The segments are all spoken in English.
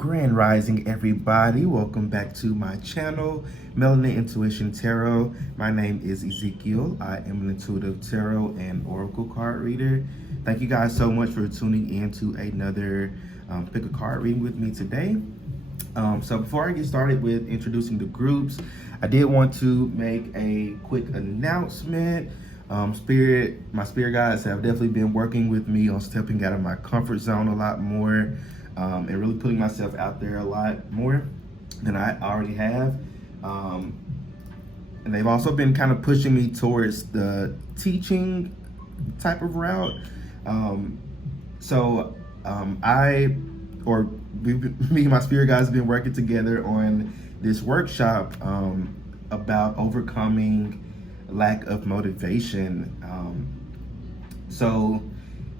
Grand Rising, everybody. Welcome back to my channel, Melanin Intuition Tarot. My name is Ezekiel. I am an intuitive tarot and oracle card reader. Thank you guys so much for tuning in to another pick a card reading with me today. So before I get started with introducing the groups, I did want to make a quick announcement. My spirit guides have definitely been working with me on stepping out of my comfort zone a lot more. And really putting myself out there a lot more than I already have. And they've also been kind of pushing me towards the teaching type of route. Me and my spirit guides have been working together on this workshop about overcoming lack of motivation. So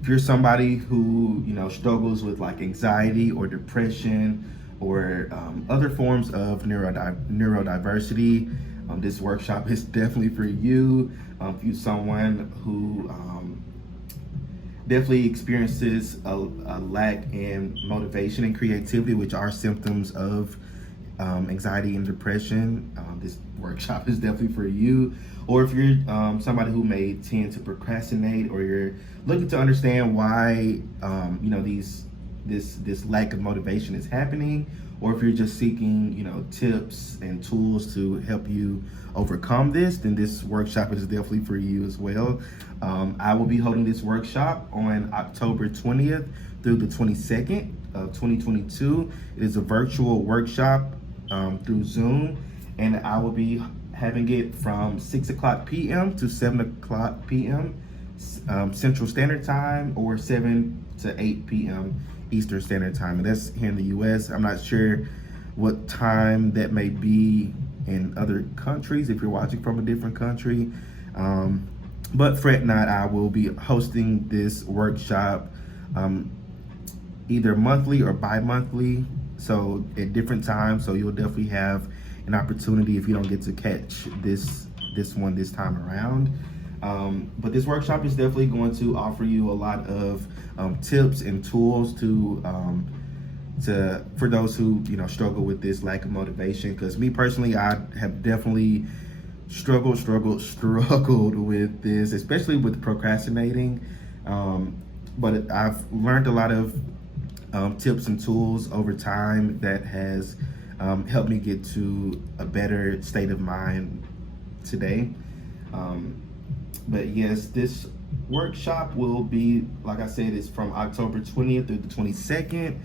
if you're somebody who, struggles with like anxiety or depression or other forms of neurodiversity, this workshop is definitely for you. If you're someone who definitely experiences a lack in motivation and creativity, which are symptoms of anxiety and depression, this workshop is definitely for you. Or if you're somebody who may tend to procrastinate, or you're looking to understand why this lack of motivation is happening, or if you're just seeking tips and tools to help you overcome this, then this workshop is definitely for you as well. I will be holding this workshop on October 20th through the 22nd of 2022. It is a virtual workshop through Zoom, and I will be having it from 6 o'clock p.m. to 7 o'clock p.m. Central Standard Time, or 7 to 8 p.m. Eastern Standard Time. And that's here in the U.S. I'm not sure what time that may be in other countries if you're watching from a different country. But fret not, I will be hosting this workshop either monthly or bi-monthly, so at different times. So you'll definitely have an opportunity if you don't get to catch this one this time around. But this workshop is definitely going to offer you a lot of tips and tools for those who struggle with this lack of motivation. Because me personally, I have definitely struggled with this, especially with procrastinating. But I've learned a lot of tips and tools over time that has helped me get to a better state of mind today. But yes, this workshop will be, like I said, it's from October 20th through the 22nd,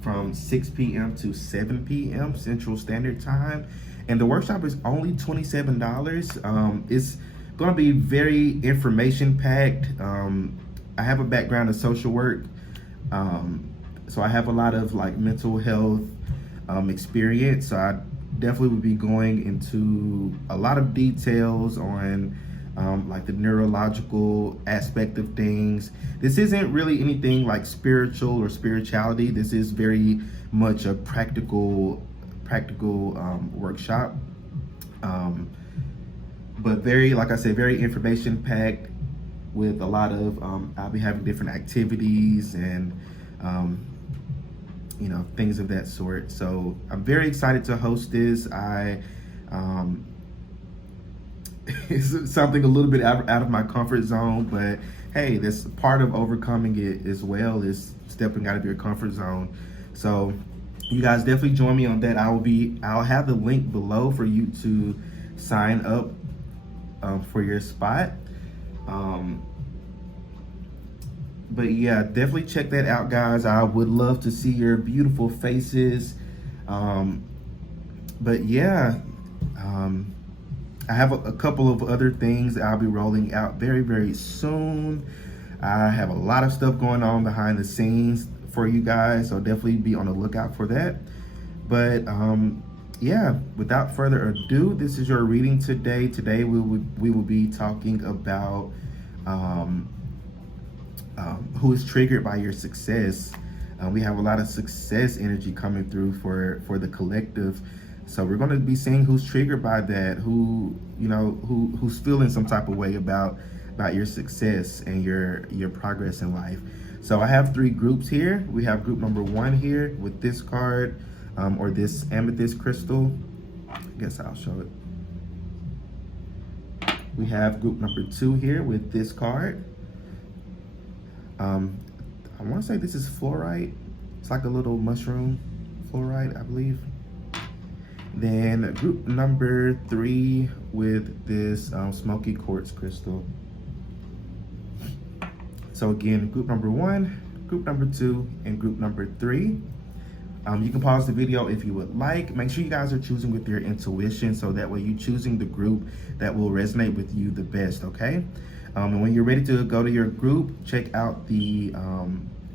from 6 p.m. to 7 p.m. Central Standard Time. And the workshop is only $27. It's going to be very information packed. I have a background in social work, so I have a lot of like mental health experience. So I definitely would be going into a lot of details on like the neurological aspect of things. This isn't really anything like spiritual or spirituality. This is very much a practical workshop, but very, like I said, very information packed with a lot of I'll be having different activities and things of that sort. So I'm very excited to host this. It's something a little bit out of my comfort zone, but hey, that's part of overcoming it as well, is stepping out of your comfort zone. So you guys definitely join me on that. I'll have the link below for you to sign up for your spot. But yeah, definitely check that out, guys. I would love to see your beautiful faces. But yeah, I have a couple of other things that I'll be rolling out very, very soon. I have a lot of stuff going on behind the scenes for you guys, so definitely be on the lookout for that. But yeah, without further ado, this is your reading today. Today we will be talking about who is triggered by your success. We have a lot of success energy coming through for the collective. So we're going to be seeing who's triggered by that, who's feeling some type of way about your success and your progress in life. So I have 3 groups here. We have group number 1 here with this card, or this amethyst crystal. I guess I'll show it. We have group number 2 here with this card. I want to say this is fluorite. It's like a little mushroom fluorite, I believe. Then group number 3 with this smoky quartz crystal. So again, group number 1, group number 2, and group number 3. You can pause the video if you would like. Make sure you guys are choosing with your intuition, so that way you're choosing the group that will resonate with you the best, okay? And when you're ready to go to your group, check out the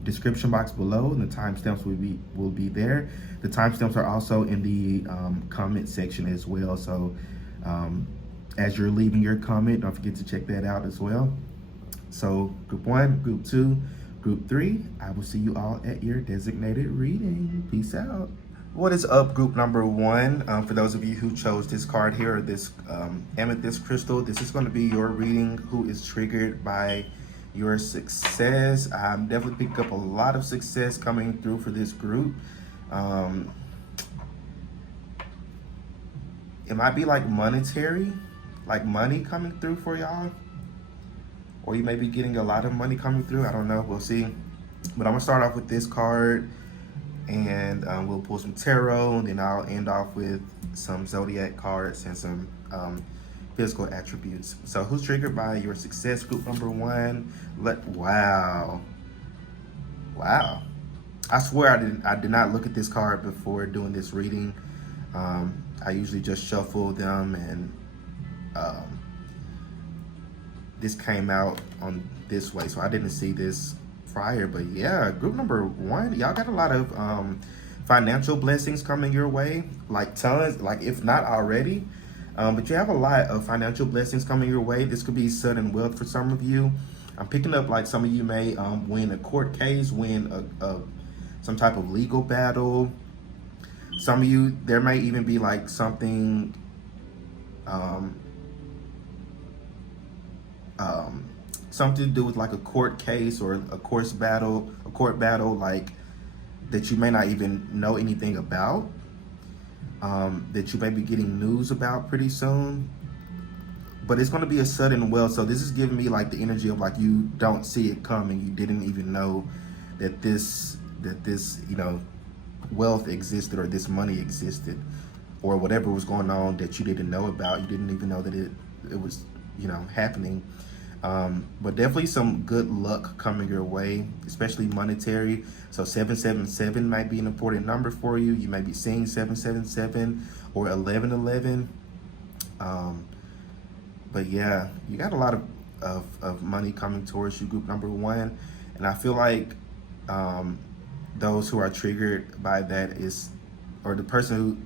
description box below, and the timestamps will be there. The timestamps are also in the comment section as well. So as you're leaving your comment, don't forget to check that out as well. So group 1, group 2, group 3, I will see you all at your designated reading. Peace out. What is up, group number 1? For those of you who chose this card here, or this amethyst crystal, this is going to be your reading. Who is triggered by your success? I'm definitely picking up a lot of success coming through for this group. It might be like monetary, like money coming through for y'all. Or you may be getting a lot of money coming through. I don't know. We'll see. But I'm going to start off with this card. And we'll pull some tarot. And then I'll end off with some zodiac cards and some physical attributes. So who's triggered by your success? Group number 1. Wow. I swear I did not look at this card before doing this reading. I usually just shuffle them, and this came out on this way, so I didn't see this prior. But yeah, group number 1, y'all got a lot of financial blessings coming your way, like tons, like if not already. But you have a lot of financial blessings coming your way. This could be sudden wealth for some of you. I'm picking up like some of you may win a court case, win some type of legal battle. Some of you, there may even be like something something to do with like a court case or a court battle, like that you may not even know anything about, that you may be getting news about pretty soon. But it's going to be a sudden wealth. So this is giving me like the energy of like you don't see it coming. You didn't even know that this you know, wealth existed, or this money existed, or whatever was going on that you didn't know about. You didn't even know that it was, you know, happening. But definitely some good luck coming your way, especially monetary. So 777 might be an important number for you. You may be seeing 777 or 1111. But yeah, you got a lot of money coming towards you, group number 1. And I feel like those who are triggered by that or persons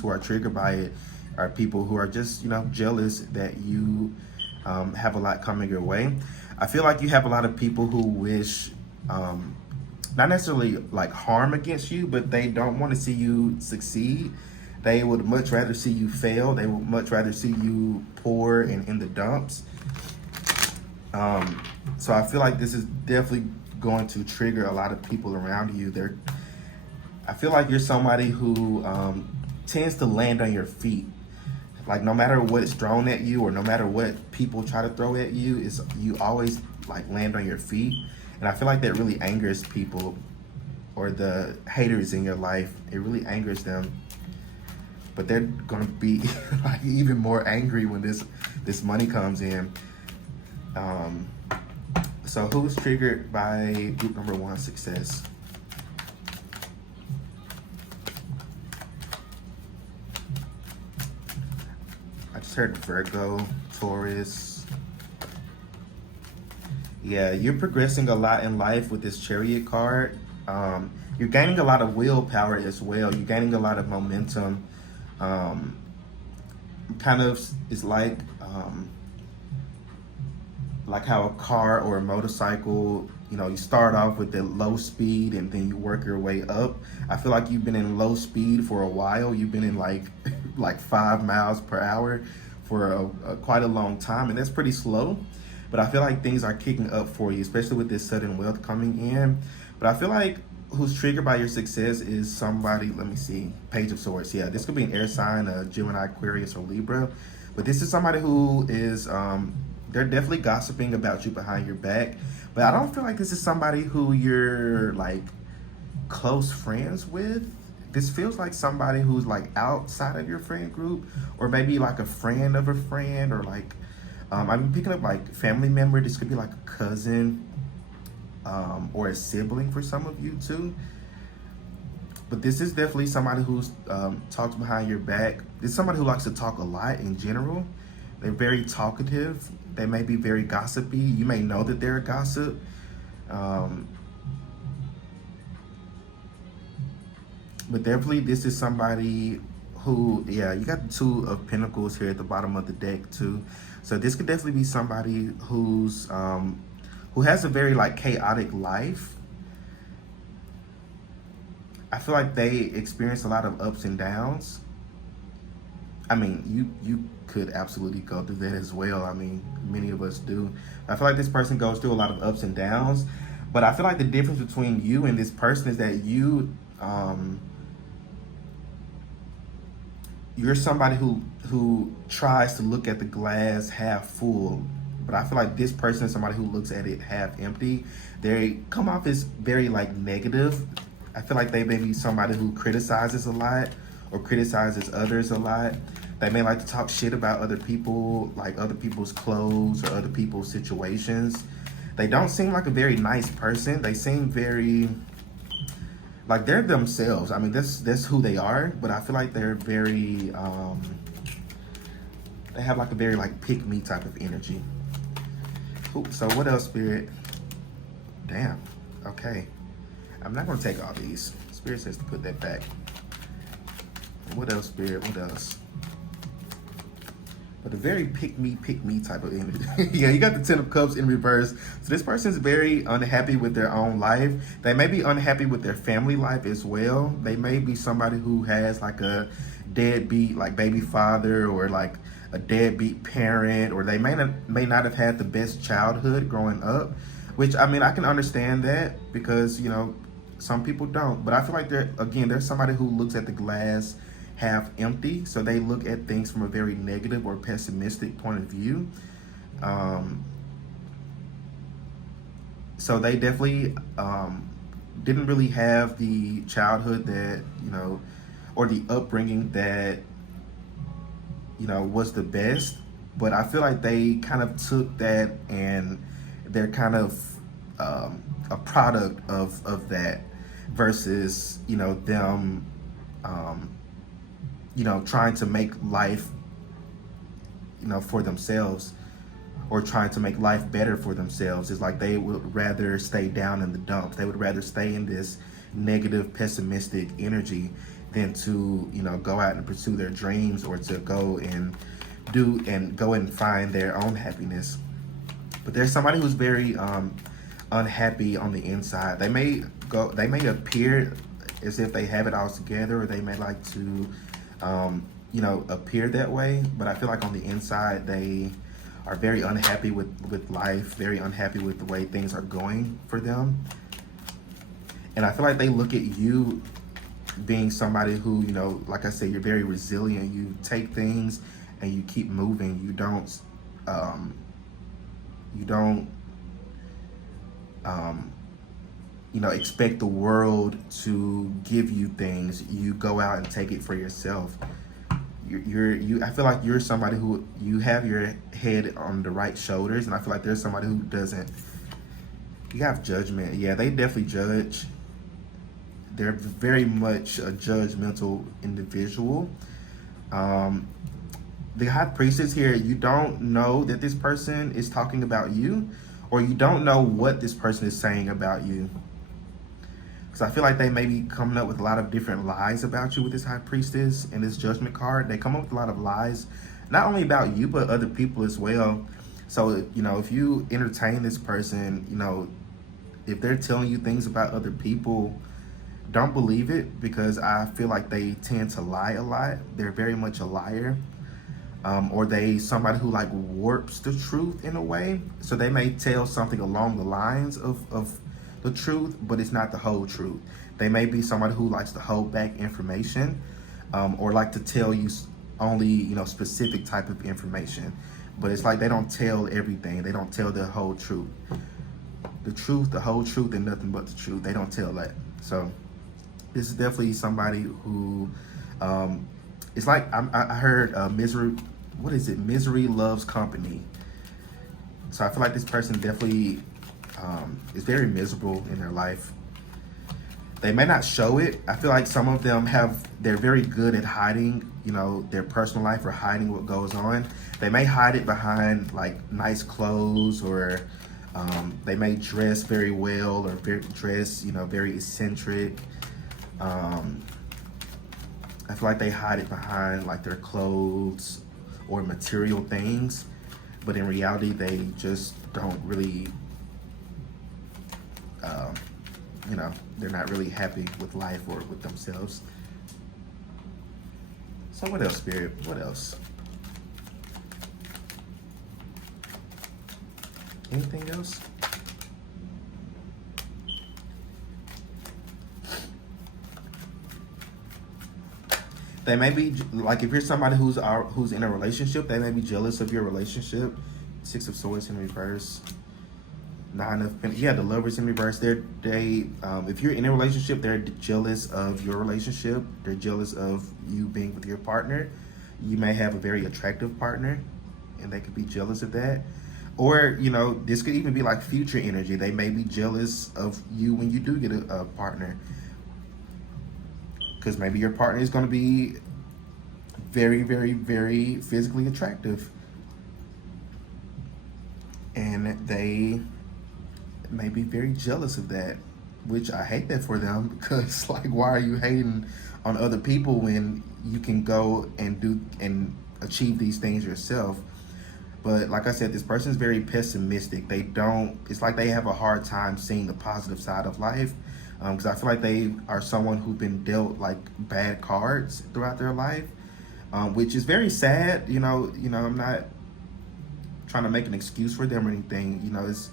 who are triggered by it are people who are just, you know, jealous that you have a lot coming your way. I feel like you have a lot of people who wish, not necessarily like harm against you, but they don't want to see you succeed. They would much rather see you fail. They would much rather see you poor and in the dumps. So I feel like this is definitely going to trigger a lot of people around you. I feel like you're somebody who tends to land on your feet. Like no matter what's thrown at you, or no matter what people try to throw at you, you always like land on your feet. And I feel like that really angers people, or the haters in your life. It really angers them. But they're gonna be like even more angry when this money comes in. So who's triggered by group number 1 success? I just heard Virgo, Taurus. Yeah, you're progressing a lot in life with this Chariot card. You're gaining a lot of willpower as well. You're gaining a lot of momentum. Kind of, it's like how a car or a motorcycle, you know, you start off with the low speed and then you work your way up. I feel like you've been in low speed for a while. You've been in like 5 miles per hour for quite a long time, and that's pretty slow. but I feel like things are kicking up for you, especially with this sudden wealth coming in. But I feel like who's triggered by your success is somebody, let me see, Page of Swords. Yeah, this could be an air sign, a Gemini, Aquarius, or Libra. But this is somebody who is, they're definitely gossiping about you behind your back. But I don't feel like this is somebody who you're like close friends with. This feels like somebody who's like outside of your friend group, or maybe like a friend of a friend, or like, I'm picking up like family member. This could be like a cousin, or a sibling for some of you too. But this is definitely somebody who's talks behind your back. This is somebody who likes to talk a lot in general. They're very talkative. They may be very gossipy. You may know that they're a gossip. But definitely this is somebody who, yeah, you got the Two of Pentacles here at the bottom of the deck too. So this could definitely be somebody who's who has a very like chaotic life. I feel like they experience a lot of ups and downs. I mean, you could absolutely go through that as well. I mean, many of us do. I feel like this person goes through a lot of ups and downs, but I feel like the difference between you and this person is that you're somebody who tries to look at the glass half full, but I feel like this person is somebody who looks at it half empty. They come off as very like negative. I feel like they may be somebody who criticizes a lot or criticizes others a lot. They may like to talk shit about other people, like other people's clothes or other people's situations. They don't seem like a very nice person. They seem very like they're themselves. I mean, that's who they are, but I feel like they're very they have like a very like pick me type of energy. Ooh, so what else, Spirit? Damn. Okay. I'm not gonna take all these. Spirit says to put that back. What else, Spirit? What else? But a very pick me type of energy. Yeah, you got the Ten of Cups in reverse. So this person's very unhappy with their own life. They may be unhappy with their family life as well. They may be somebody who has like a deadbeat like baby father, or like a deadbeat parent, or they may not have had the best childhood growing up, which I mean, I can understand that because, you know, some people don't. But I feel like there's somebody who looks at the glass half empty, so they look at things from a very negative or pessimistic point of view. So they definitely didn't really have the childhood that, you know, or the upbringing that, you know, was the best. But I feel like they kind of took that and they're kind of a product of that, versus, you know, them you know, trying to make life, you know, for themselves, or trying to make life better for themselves. It's like they would rather stay down in the dumps. They would rather stay in this negative, pessimistic energy than to, you know, go out and pursue their dreams, or to go and find their own happiness. But there's somebody who's very unhappy on the inside. They may appear as if they have it all together, or they may like to you know, appear that way, but I feel like on the inside they are very unhappy with life, very unhappy with the way things are going for them. And I feel like they look at you being somebody who, you know, like I said, you're very resilient. You take things and you keep moving. You don't you know, expect the world to give you things. You go out and take it for yourself. I feel like you're somebody who, you have your head on the right shoulders, and I feel like there's somebody who doesn't. You have judgment. Yeah, they definitely judge. They're very much a judgmental individual. The High Priestess here, you don't know that this person is talking about you, or you don't know what this person is saying about you. Because I feel like they may be coming up with a lot of different lies about you with this High Priestess and this Judgment card. They come up with a lot of lies, not only about you, but other people as well. So, you know, if you entertain this person, you know, if they're telling you things about other people, don't believe it, because I feel like they tend to lie a lot. They're very much a liar. or they somebody who like warps the truth in a way. So they may tell something along the lines of the truth, but it's not the whole truth. They may be somebody who likes to hold back information, or like to tell you only, you know, specific type of information. But it's like they don't tell everything. They don't tell the whole truth. The truth, the whole truth, and nothing but the truth. They don't tell that. So this is definitely somebody who, it's like I heard misery. What is it? Misery loves company. So I feel like this person definitely is very miserable in their life. They may not show it. I feel like some of them they're very good at hiding, you know, their personal life or hiding what goes on. They may hide it behind like nice clothes, or they may dress very well, or dress, you know, very eccentric. I feel like they hide it behind like their clothes or material things, but in reality, they just don't really, you know, they're not really happy with life or with themselves. So what else, Spirit? What else? Anything else? They may be like, if you're somebody who's in a relationship, they may be jealous of your relationship. 6 of Swords in reverse. 9 of Pentacles. Yeah, the Lovers in reverse. If you're in a relationship, they're jealous of your relationship. They're jealous of you being with your partner. You may have a very attractive partner, and they could be jealous of that. Or, you know, this could even be like future energy. They may be jealous of you when you do get a partner, because maybe your partner is going to be very, very, very physically attractive, and they may be very jealous of that, which I hate that for them, because like, why are you hating on other people when you can go and do and achieve these things yourself? But like I said, this person is very pessimistic. It's like they have a hard time seeing the positive side of life, because I feel like they are someone who've been dealt like bad cards throughout their life, which is very sad. You know, I'm not trying to make an excuse for them or anything. You know, it's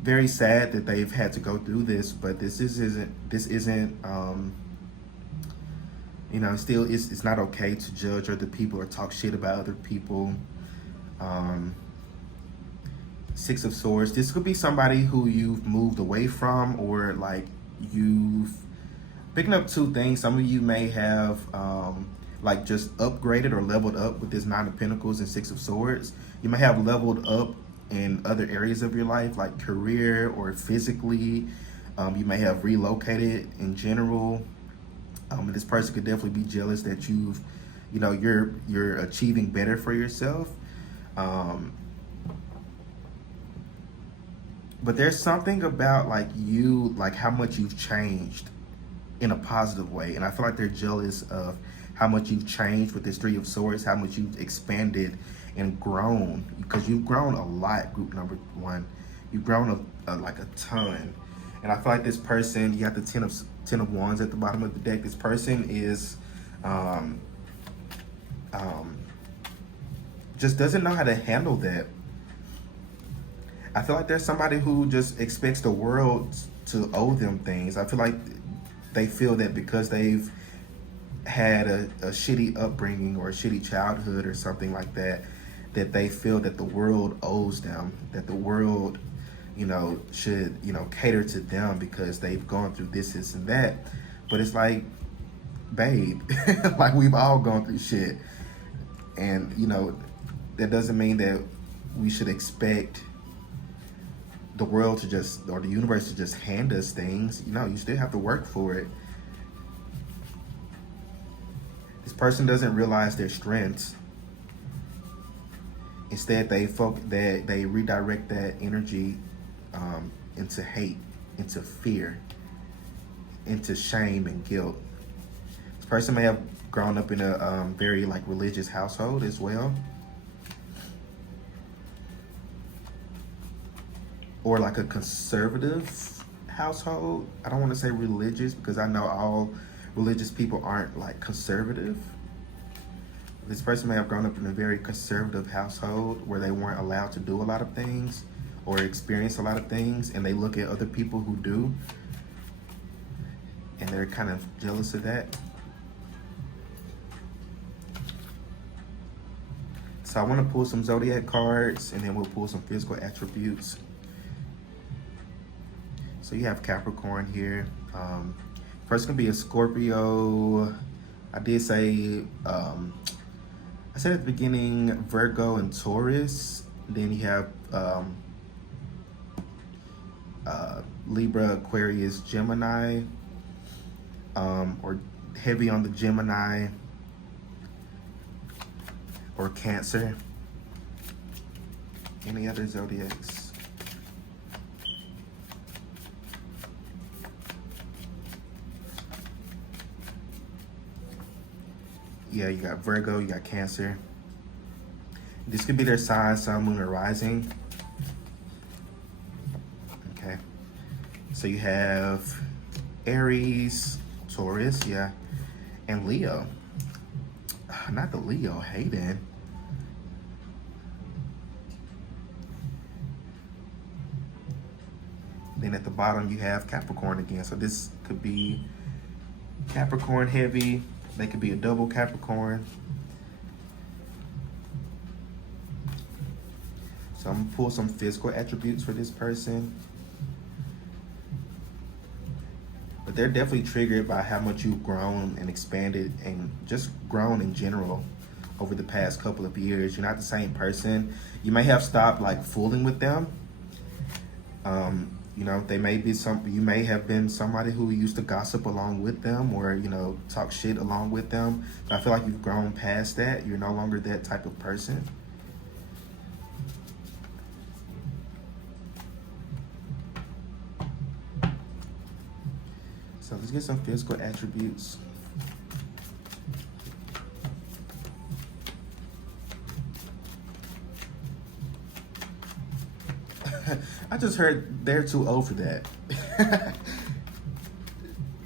very sad that they've had to go through this, but this isn't you know, still it's not okay to judge other people or talk shit about other people. 6 of Swords. This could be somebody who you've moved away from, or like you've picking up 2 things. Some of you may have like just upgraded or leveled up with this 9 of Pentacles and 6 of Swords. You may have leveled up in other areas of your life, like career or physically. You may have relocated in general. And this person could definitely be jealous that you're achieving better for yourself. But there's something about like how much you've changed in a positive way. And I feel like they're jealous of how much you've changed with this 3 of Swords, how much you've expanded and grown, because you've grown a lot, group number 1. You've grown like a ton. And I feel like this person, you got the 10 of Wands at the bottom of the deck. This person is just doesn't know how to handle that. I feel like there's somebody who just expects the world to owe them things. I feel like they feel that because they've had a shitty upbringing or a shitty childhood or something like that, that they feel that the world owes them, that the world, you know, should, you know, cater to them because they've gone through this and that. But it's like, babe, like we've all gone through shit. And, you know, that doesn't mean that we should expect the world to just, or the universe to just hand us things. You know, you still have to work for it. This person doesn't realize their strengths. Instead, they redirect that energy into hate, into fear, into shame and guilt. This person may have grown up in a very like religious household as well, or like a conservative household. I don't want to say religious, because I know all religious people aren't like conservative, This person may have grown up in a very conservative household where they weren't allowed to do a lot of things or experience a lot of things, and they look at other people who do, and they're kind of jealous of that. So I want to pull some zodiac cards, and then we'll pull some physical attributes. So you have Capricorn here. First gonna be a Scorpio. I did say, I said at the beginning, Virgo and Taurus. Then you have Libra, Aquarius, Gemini, or heavy on the Gemini, or Cancer. Any other zodiacs? Yeah, you got Virgo, you got Cancer. This could be their sign, sun, moon, or rising. Okay. So you have Aries, Taurus, yeah, and Leo. Not the Leo, Hayden. Then at the bottom you have Capricorn again. So this could be Capricorn heavy. They could be a double Capricorn. So I'm gonna pull some physical attributes for this person. But they're definitely triggered by how much you've grown and expanded and just grown in general over the past couple of years. You're not the same person. You may have stopped like fooling with them. You know, they may be you may have been somebody who used to gossip along with them, or, you know, talk shit along with them. But I feel like you've grown past that. You're no longer that type of person. So let's get some physical attributes. I just heard they're too old for that.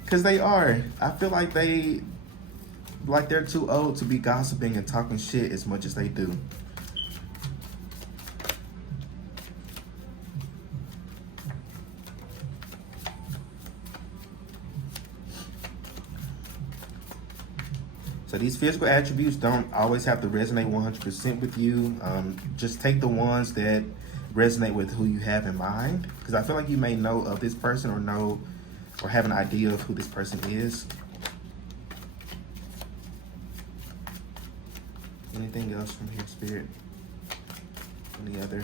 Because they are. I feel like they're too old to be gossiping and talking shit as much as they do. So these physical attributes don't always have to resonate 100% with you. Just take the ones that resonate with who you have in mind, because I feel like you may know of this person or have an idea of who this person is. Anything else from here, Spirit? Any other?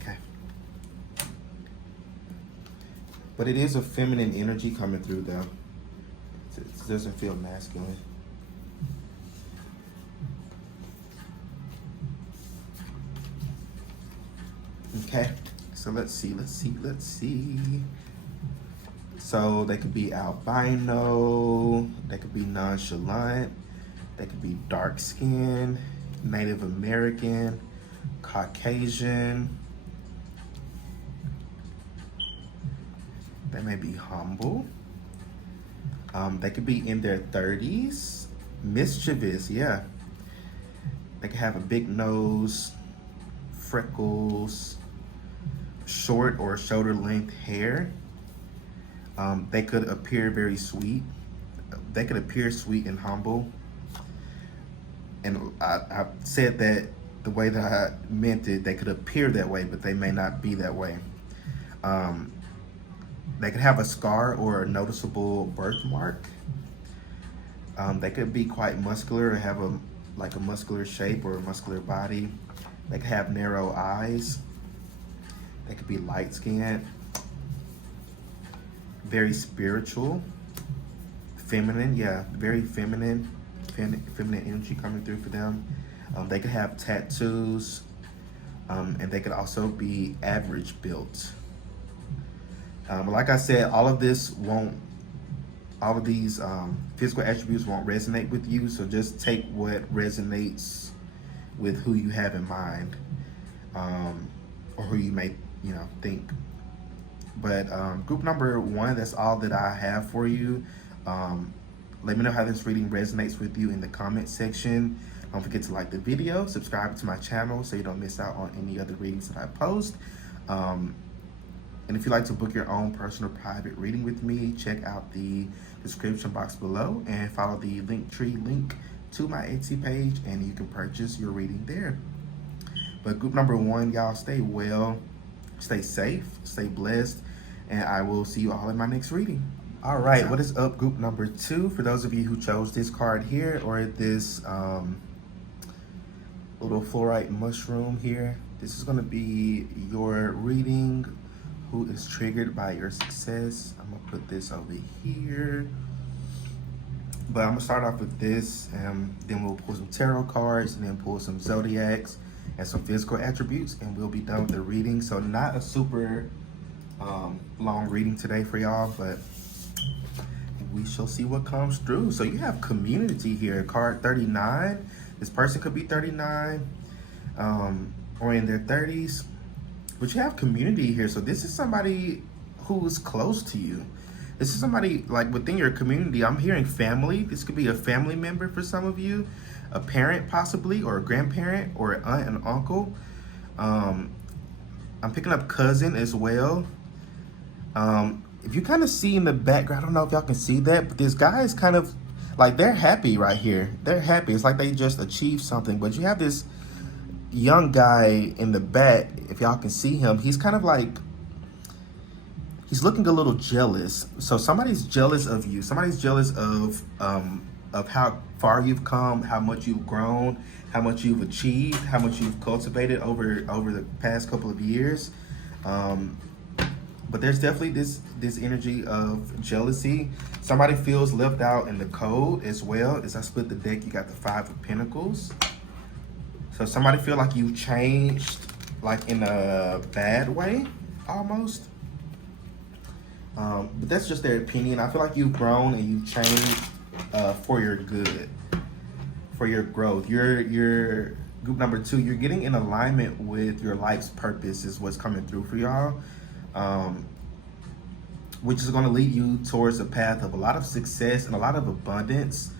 Okay. But it is a feminine energy coming through though. It doesn't feel masculine. Okay, so let's see. So they could be albino, they could be nonchalant, they could be dark skinned, Native American, Caucasian. They may be humble. They could be in their 30s, mischievous, yeah. They could have a big nose, freckles, short or shoulder length hair. They could appear very sweet. They could appear sweet and humble. And I said that the way that I meant it, they could appear that way, but they may not be that way. They could have a scar or a noticeable birthmark. They could be quite muscular or have a muscular shape or a muscular body. They could have narrow eyes. They could be light skinned, very spiritual, feminine, yeah, very feminine energy coming through for them. They could have tattoos, and they could also be average built. Like I said, all of these physical attributes won't resonate with you, so just take what resonates with who you have in mind, or who you may, think. But group number 1, that's all that I have for you. Let me know how this reading resonates with you in the comment section. Don't forget to like the video, subscribe to my channel so you don't miss out on any other readings that I post. And if you'd like to book your own personal private reading with me, check out the description box below and follow the Linktree link to my Etsy page, and you can purchase your reading there. But group number 1, y'all, stay well, stay safe, stay blessed, and I will see you all in my next reading. All right, what is up, group number 2? For those of you who chose this card here, or this little fluorite mushroom here, this is going to be your reading. Who is triggered by your success? I'm gonna put this over here, but I'm gonna start off with this, and then we'll pull some tarot cards, and then pull some zodiacs and some physical attributes, and we'll be done with the reading. So not a super long reading today for y'all, but we shall see what comes through. So you have community here, card 39. This person could be 39 or in their 30s. But you have community here. So this is somebody who's close to you. This is somebody like within your community. I'm hearing family. This could be a family member for some of you, a parent possibly, or a grandparent, or an aunt and uncle. I'm picking up cousin as well. If you kind of see in the background, I don't know if y'all can see that, but this guy is kind of like, they're happy right here. They're happy. It's like they just achieved something. But you have this young guy in the back, if y'all can see him, he's kind of like, he's looking a little jealous. So somebody's jealous of you. Somebody's jealous of how far you've come, how much you've grown, how much you've achieved, how much you've cultivated over the past couple of years. But there's definitely this energy of jealousy. Somebody feels left out in the cold as well. As I split the deck, you got the 5 of Pentacles. So somebody feel like you changed, like in a bad way, almost. But that's just their opinion. I feel like you've grown and you've changed for your good, for your growth. You're group number 2. You're getting in alignment with your life's purpose is what's coming through for y'all, which is going to lead you towards a path of a lot of success and a lot of abundance.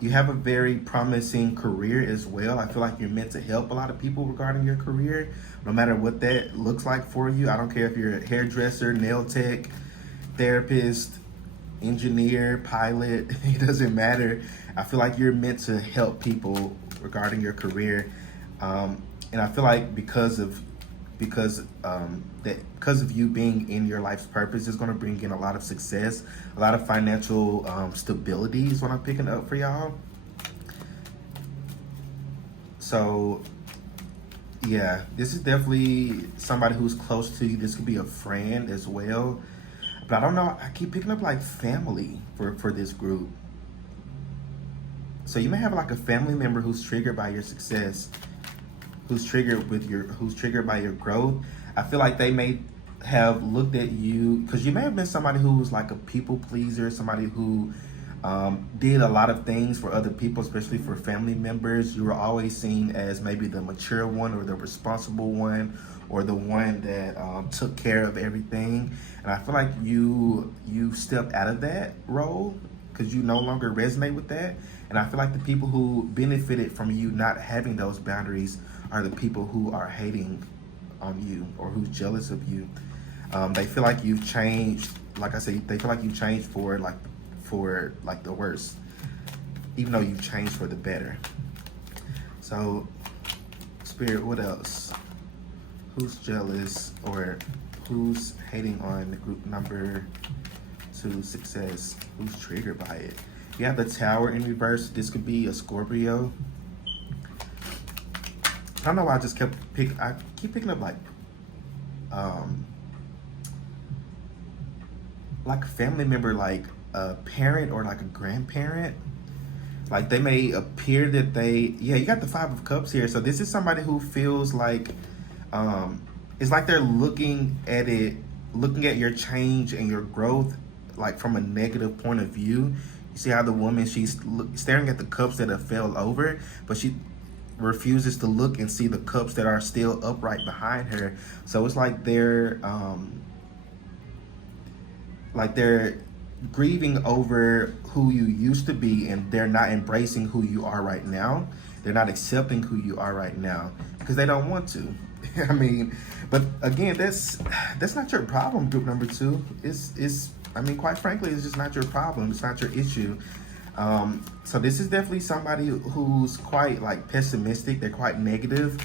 You have a very promising career as well. I feel like you're meant to help a lot of people regarding your career, no matter what that looks like for you. I don't care if you're a hairdresser, nail tech, therapist, engineer, pilot, it doesn't matter. I feel like you're meant to help people regarding your career. And I feel like because of you being in your life's purpose is going to bring in a lot of success, a lot of financial stability is what I'm picking up for y'all. So yeah, this is definitely somebody who's close to you. This could be a friend as well, but I don't know, I keep picking up like family for this group. So you may have like a family member who's triggered by your success, who's triggered by your growth. I feel like they may have looked at you, because you may have been somebody who was like a people pleaser, somebody who did a lot of things for other people, especially for family members. You were always seen as maybe the mature one, or the responsible one, or the one that took care of everything. And I feel like you stepped out of that role because you no longer resonate with that. And I feel like the people who benefited from you not having those boundaries are the people who are hating on you or who's jealous of you. They feel like you've changed. Like I said, they feel like you've changed for the worse, even though you've changed for the better. So, Spirit, what else? Who's jealous or who's hating on the group number 2 success? Who's triggered by it? You have the Tower in reverse. This could be a Scorpio. I don't know why I just I keep picking up like a family member, like a parent or like a grandparent. Like they may appear that you got the 5 of Cups here. So this is somebody who feels like it's like they're looking at your change and your growth like from a negative point of view. You see how the woman, she's staring at the cups that have fell over, but she refuses to look and see the cups that are still upright behind her. So it's like they're grieving over who you used to be, and they're not embracing who you are right now. They're not accepting who you are right now because they don't want to. I mean, but again, that's not your problem, group number two. It's I mean, quite frankly, it's just not your problem. It's not your issue. So this is definitely somebody who's quite like pessimistic. They're quite negative.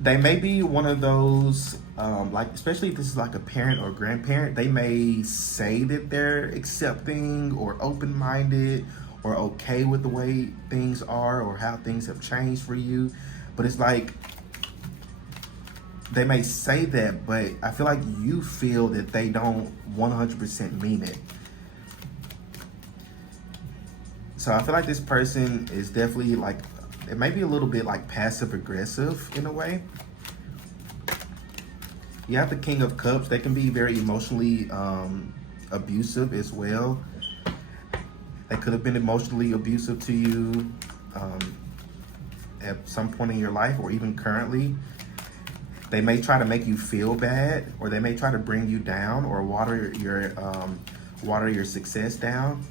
They may be one of those, like, especially if this is like a parent or grandparent, they may say that they're accepting or open-minded or okay with the way things are or how things have changed for you. But it's like, they may say that, but I feel like you feel that they don't 100% mean it. So I feel like this person is definitely like, it may be a little bit like passive aggressive in a way. You have the King of Cups. They can be very emotionally abusive as well. They could have been emotionally abusive to you at some point in your life or even currently. They may try to make you feel bad, or they may try to bring you down or water your success down.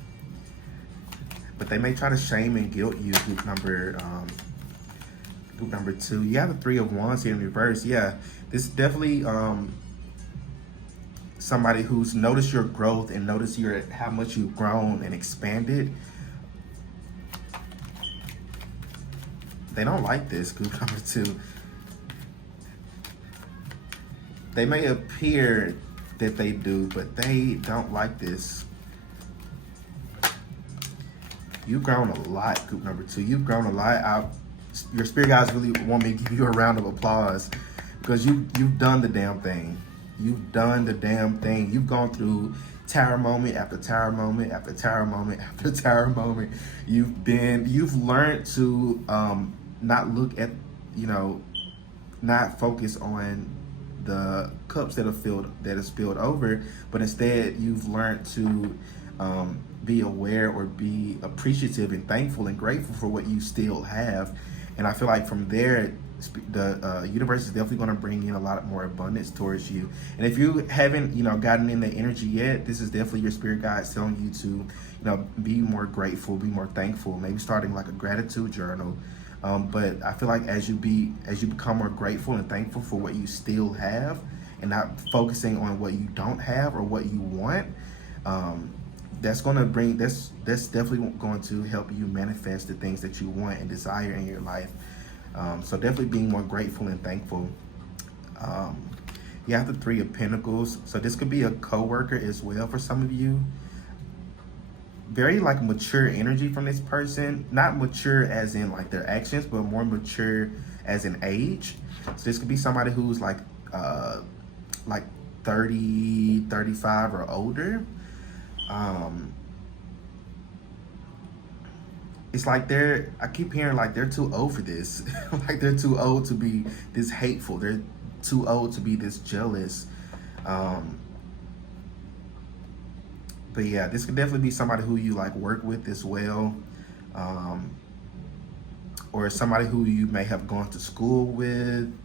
But they may try to shame and guilt you, group number two. You have the Three of Wands here in reverse. Yeah, this is definitely somebody who's noticed your growth and noticed how much you've grown and expanded. They don't like this, group number two. They may appear that they do, but they don't like this. You've grown a lot, group number two. You've grown a lot. Your spirit guides really want me to give you a round of applause because you've done the damn thing. You've done the damn thing. You've gone through tower moment after tower moment after tower moment after tower moment. You've learned to not look at, not focus on the cups that are spilled over, but instead you've learned to be aware or be appreciative and thankful and grateful for what you still have. And I feel like from there, the universe is definitely going to bring in a lot more abundance towards you. And if you haven't, gotten in the energy yet, this is definitely your spirit guides telling you to, be more grateful, be more thankful, maybe starting like a gratitude journal. But I feel like as you become more grateful and thankful for what you still have and not focusing on what you don't have or what you want, that's definitely going to help you manifest the things that you want and desire in your life. So definitely being more grateful and thankful. You have the Three of Pentacles. So this could be a coworker as well for some of you. Very like mature energy from this person. Not mature as in like their actions, but more mature as in age. So this could be somebody who's like 30, 35 or older. It's like I keep hearing like they're too old for this. Like they're too old to be this hateful. They're too old to be this jealous. But yeah, this could definitely be somebody who you like work with as well. Or somebody who you may have gone to school with.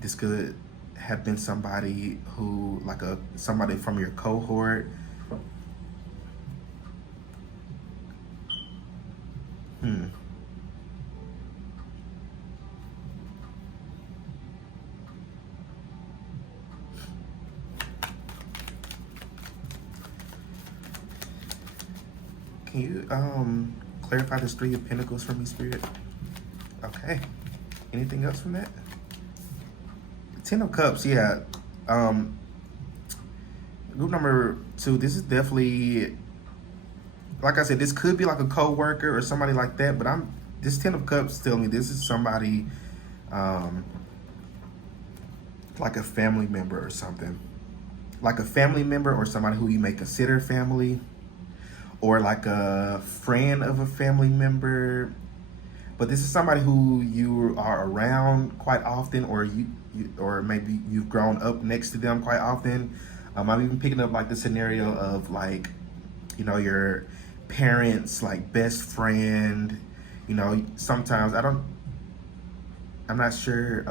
This could have been somebody who somebody from your cohort. Can you clarify this Three of Pentacles for me, Spirit? Okay. Anything else from that? Ten of Cups, yeah. Group number two, this is definitely, like I said, this could be like a co-worker or somebody like that, but this Ten of Cups telling me this is somebody like a family member or something. Like a family member or somebody who you may consider family, or like a friend of a family member. But this is somebody who you are around quite often, or or maybe you've grown up next to them quite often. I'm even picking up like the scenario of like, your parents, like best friend. Sometimes I'm not sure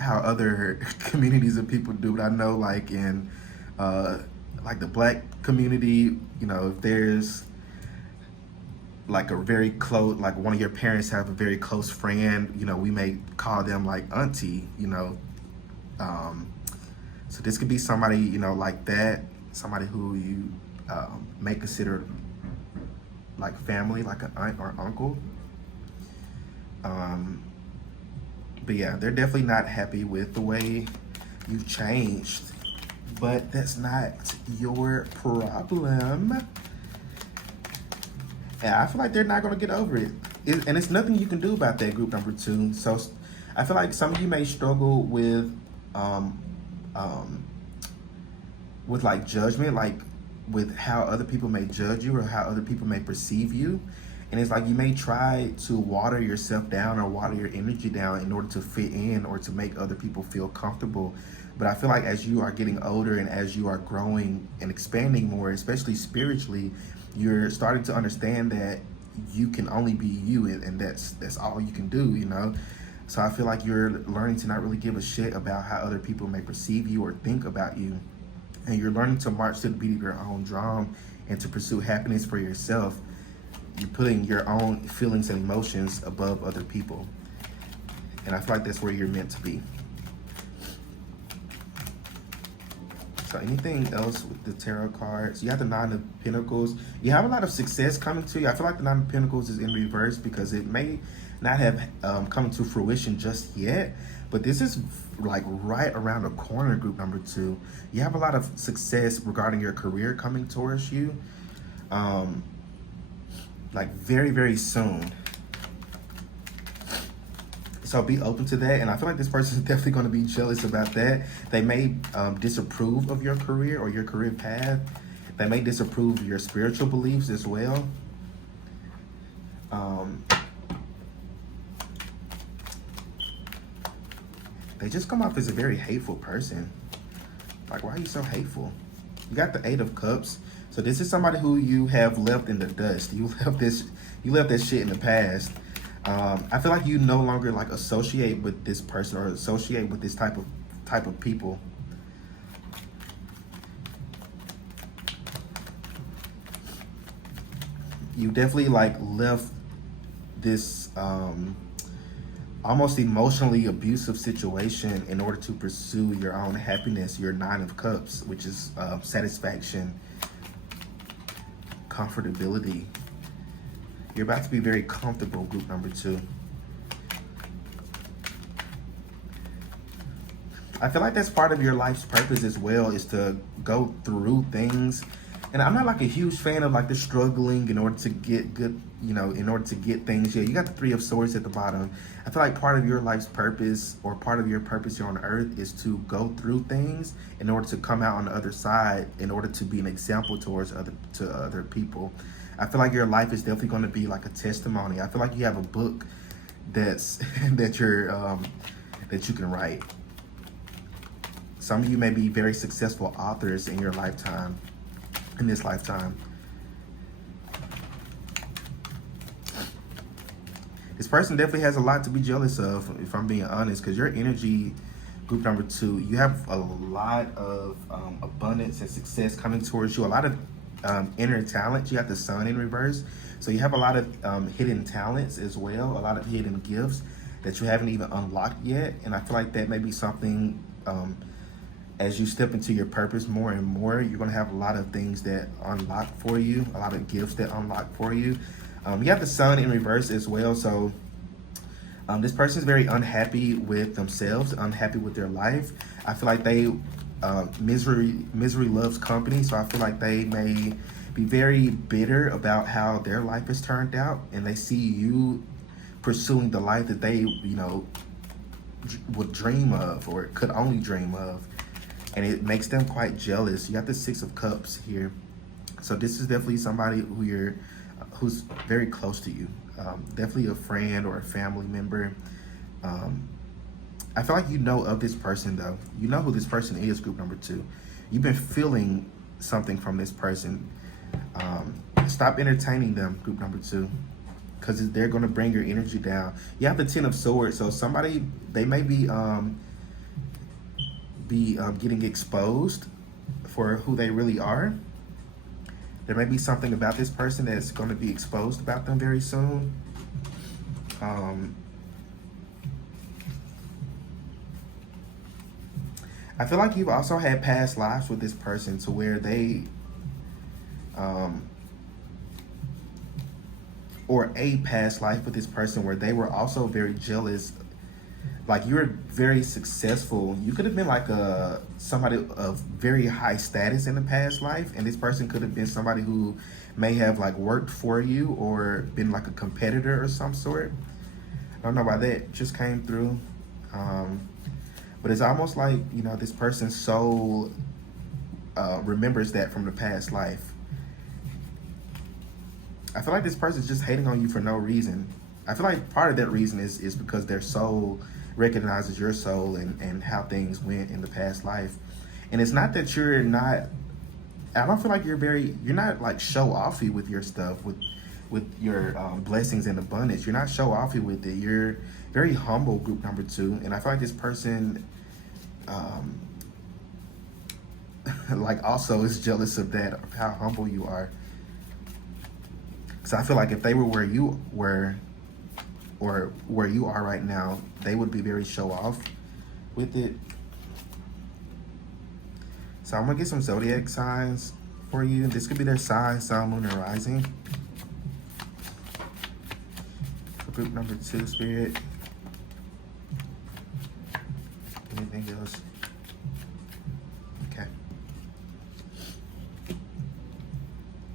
how other communities of people do, but I know like in like the Black community, you know, if there's like a very close, like one of your parents have a very close friend, you know, we may call them like auntie, you know. So this could be somebody, you know, like that, somebody who you may consider like family, like an aunt or uncle. But yeah, they're definitely not happy with the way you've changed, but that's not your problem. And I feel like they're not going to get over it. And it's nothing you can do about that, group number 2. So I feel like some of you may struggle with like judgment, like with how other people may judge you or how other people may perceive you. And it's like you may try to water yourself down or water your energy down in order to fit in or to make other people feel comfortable. But I feel like as you are getting older and as you are growing and expanding more, especially spiritually, you're starting to understand that you can only be you, and that's all you can do, you know. So I feel like you're learning to not really give a shit about how other people may perceive you or think about you. And you're learning to march to the beat of your own drum and to pursue happiness for yourself. You're putting your own feelings and emotions above other people. And I feel like that's where you're meant to be. So anything else with the tarot cards? You have the Nine of Pentacles. You have a lot of success coming to you. I feel like the Nine of Pentacles is in reverse because it may not have come to fruition just yet. But this is like right around the corner, group number 2. You have a lot of success regarding your career coming towards you. Like very, very soon. So be open to that. And I feel like this person is definitely going to be jealous about that. They may disapprove of your career or your career path. They may disapprove of your spiritual beliefs as well. They just come off as a very hateful person. Like, why are you so hateful? You got the Eight of Cups. So this is somebody who you have left in the dust. You left that shit in the past. I feel like you no longer like associate with this person or associate with this type of people. You definitely like left this almost emotionally abusive situation in order to pursue your own happiness, your Nine of Cups, which is satisfaction, comfortability. You're about to be very comfortable, group number 2. I feel like that's part of your life's purpose as well, is to go through things. And I'm not like a huge fan of like the struggling in order to get good, you know, in order to get things. Yeah, you got the Three of Swords at the bottom. I feel like part of your life's purpose or part of your purpose here on earth is to go through things in order to come out on the other side, in order to be an example towards other people. I feel like your life is definitely going to be like a testimony. I feel like you have a book that's that you can write. Some of you may be very successful authors in your lifetime, in this lifetime. This person definitely has a lot to be jealous of, if I'm being honest, because your energy, group number 2, you have a lot of abundance and success coming towards you, a lot of inner talent. You got the Sun in reverse, so you have a lot of hidden talents as well, a lot of hidden gifts that you haven't even unlocked yet. And I feel like that may be something, as you step into your purpose more and more, you're going to have a lot of things that unlock for you, a lot of gifts that unlock for you. You have the Sun in reverse as well, so this person is very unhappy with themselves, unhappy with their life. I feel like they misery loves company, so I feel like they may be very bitter about how their life has turned out, and they see you pursuing the life that they, you know, would dream of or could only dream of, and it makes them quite jealous. You got the Six of Cups here, so this is definitely somebody who's very close to you, definitely a friend or a family member. I feel like you know of this person though. You know who this person is, group number 2. You've been feeling something from this person. Stop entertaining them, group number 2, because they're going to bring your energy down. You have the Ten of Swords, so somebody, they may be be getting exposed for who they really are. There may be something about this person that's going to be exposed about them very soon. I feel like you've also had past lives with this person to where they, or a past life with this person where they were also very jealous. Like you were very successful. You could have been like somebody of very high status in the past life, and this person could have been somebody who may have like worked for you or been like a competitor or some sort. I don't know why that just came through. But it's almost like, you know, this person's soul remembers that from the past life. I feel like this person's just hating on you for no reason. I feel like part of that reason is because their soul recognizes your soul and how things went in the past life. And it's not that you're not, I don't feel like you're not like show offy with your stuff, with your blessings and abundance. You're not show offy with it. You're very humble, group number 2. And I feel like this person like also is jealous of that, of how humble you are. So I feel like if they were where you were or where you are right now, they would be very show off with it. So I'm gonna get some zodiac signs for you. This could be their sign, sun, moon, and rising. For group number 2, Spirit. Anything else? Okay.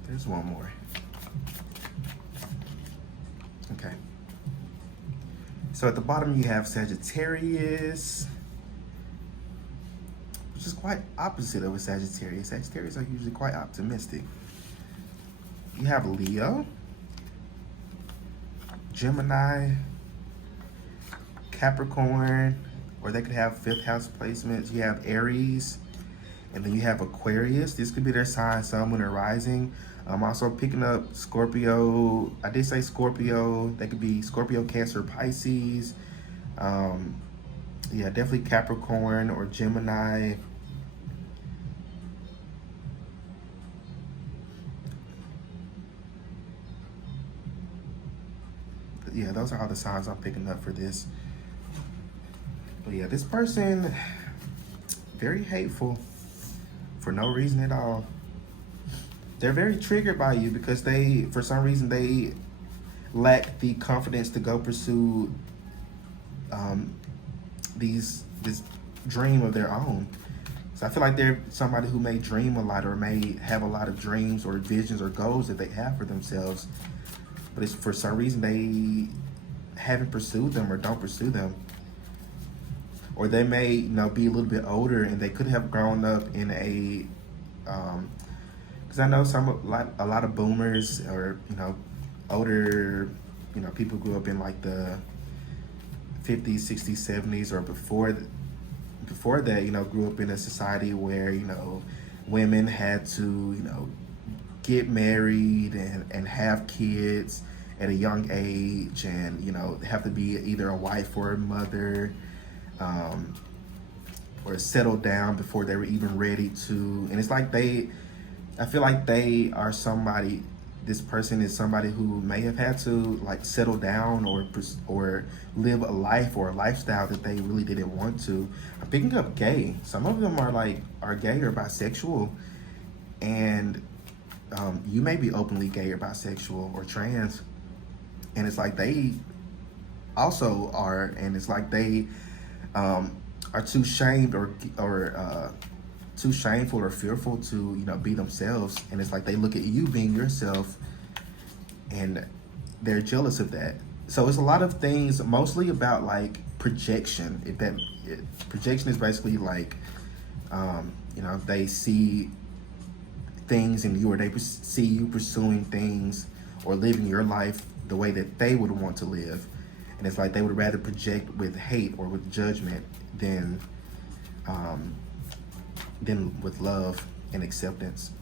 There's one more. Okay. So at the bottom you have Sagittarius, which is quite opposite of a Sagittarius. Sagittarius are usually quite optimistic. You have Leo, Gemini, Capricorn, or they could have 5th house placements. You have Aries, and then you have Aquarius. This could be their sign, sun, moon, or rising. I'm also picking up Scorpio. I did say Scorpio. They could be Scorpio, Cancer, Pisces. Yeah, definitely Capricorn or Gemini. Yeah, those are all the signs I'm picking up for this. But yeah, this person, very hateful for no reason at all. They're very triggered by you because they, for some reason, they lack the confidence to go pursue this dream of their own. So I feel like they're somebody who may dream a lot or may have a lot of dreams or visions or goals that they have for themselves, but it's for some reason they haven't pursued them or don't pursue them. Or they may, you know, be a little bit older and they could have grown up in a because I know a lot of boomers or, you know, older, you know, people grew up in like the 50s, 60s, 70s, or before that, you know, grew up in a society where, you know, women had to, you know, get married and have kids at a young age, and, you know, have to be either a wife or a mother, or settle down before they were even ready to. And it's like I feel like they are somebody, this person is somebody who may have had to like settle down or live a life or a lifestyle that they really didn't want to. I'm picking up gay. Some of them are gay or bisexual, and you may be openly gay or bisexual or trans, and it's like they also are, and it's like they are too shamed or too shameful or fearful to, you know, be themselves. And it's like they look at you being yourself and they're jealous of that. So it's a lot of things, mostly about like projection. Projection is basically like, you know, they see things in you, or they see you pursuing things or living your life the way that they would want to live. And it's like they would rather project with hate or with judgment than with love and acceptance.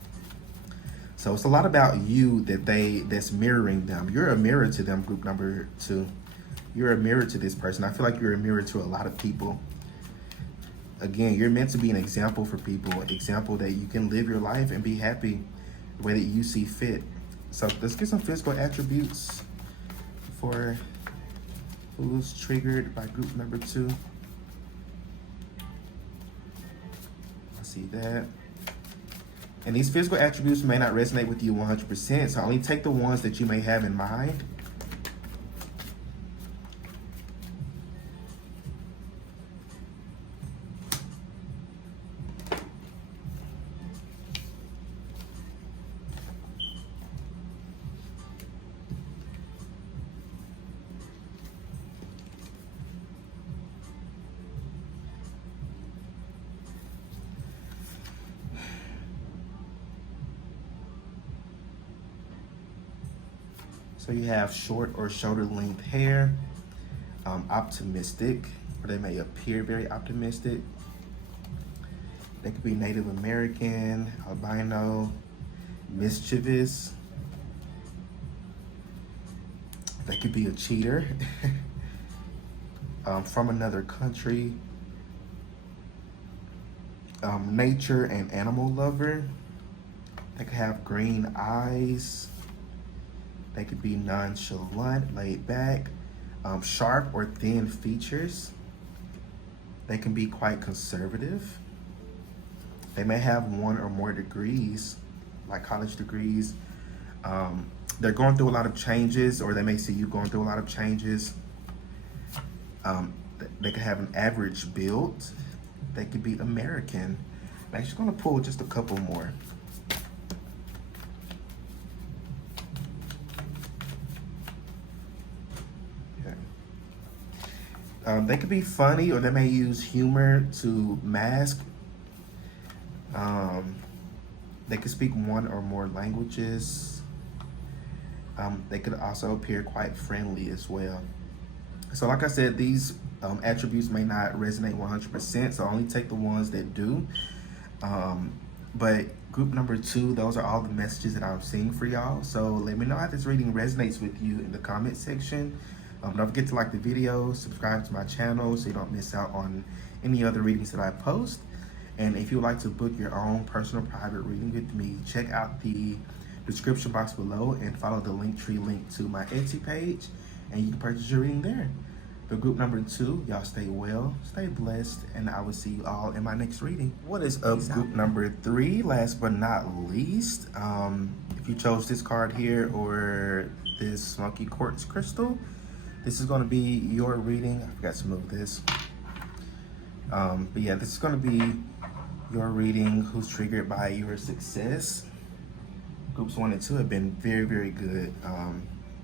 So it's a lot about you that's mirroring them. You're a mirror to them, group number 2. You're a mirror to this person. I feel like you're a mirror to a lot of people. Again, you're meant to be an example for people, an example that you can live your life and be happy the way that you see fit. So let's get some physical attributes for who's triggered by group number 2. I see that. And these physical attributes may not resonate with you 100%, so only take the ones that you may have in mind. So you have short or shoulder length hair, optimistic, or they may appear very optimistic. They could be Native American, albino, mischievous. They could be a cheater, from another country, nature and animal lover. They could have green eyes. They could be nonchalant, laid back, sharp or thin features. They can be quite conservative. They may have 1 or more degrees, like college degrees. They're going through a lot of changes, or they may see you going through a lot of changes. They could have an average build. They could be American. I'm actually gonna pull just a couple more. They could be funny, or they may use humor to mask. They could speak 1 or more languages. They could also appear quite friendly as well. So like I said, these attributes may not resonate 100%, so only take the ones that do. But group number 2, those are all the messages that I'm seeing for y'all. So let me know how this reading resonates with you in the comment section. Don't forget to like the video, subscribe to my channel so you don't miss out on any other readings that I post. And if you would like to book your own personal private reading with me, check out the description box below and follow the Linktree link to my Etsy page, and you can purchase your reading there. For group number 2, y'all stay well, stay blessed, and I will see you all in my next reading. What is up, group number 3? Last but not least, if you chose this card here or this smoky quartz crystal, this is going to be your reading. I forgot to move this. But yeah, this is going to be your reading who's triggered by your success. Groups 1 and 2 have been very, very good.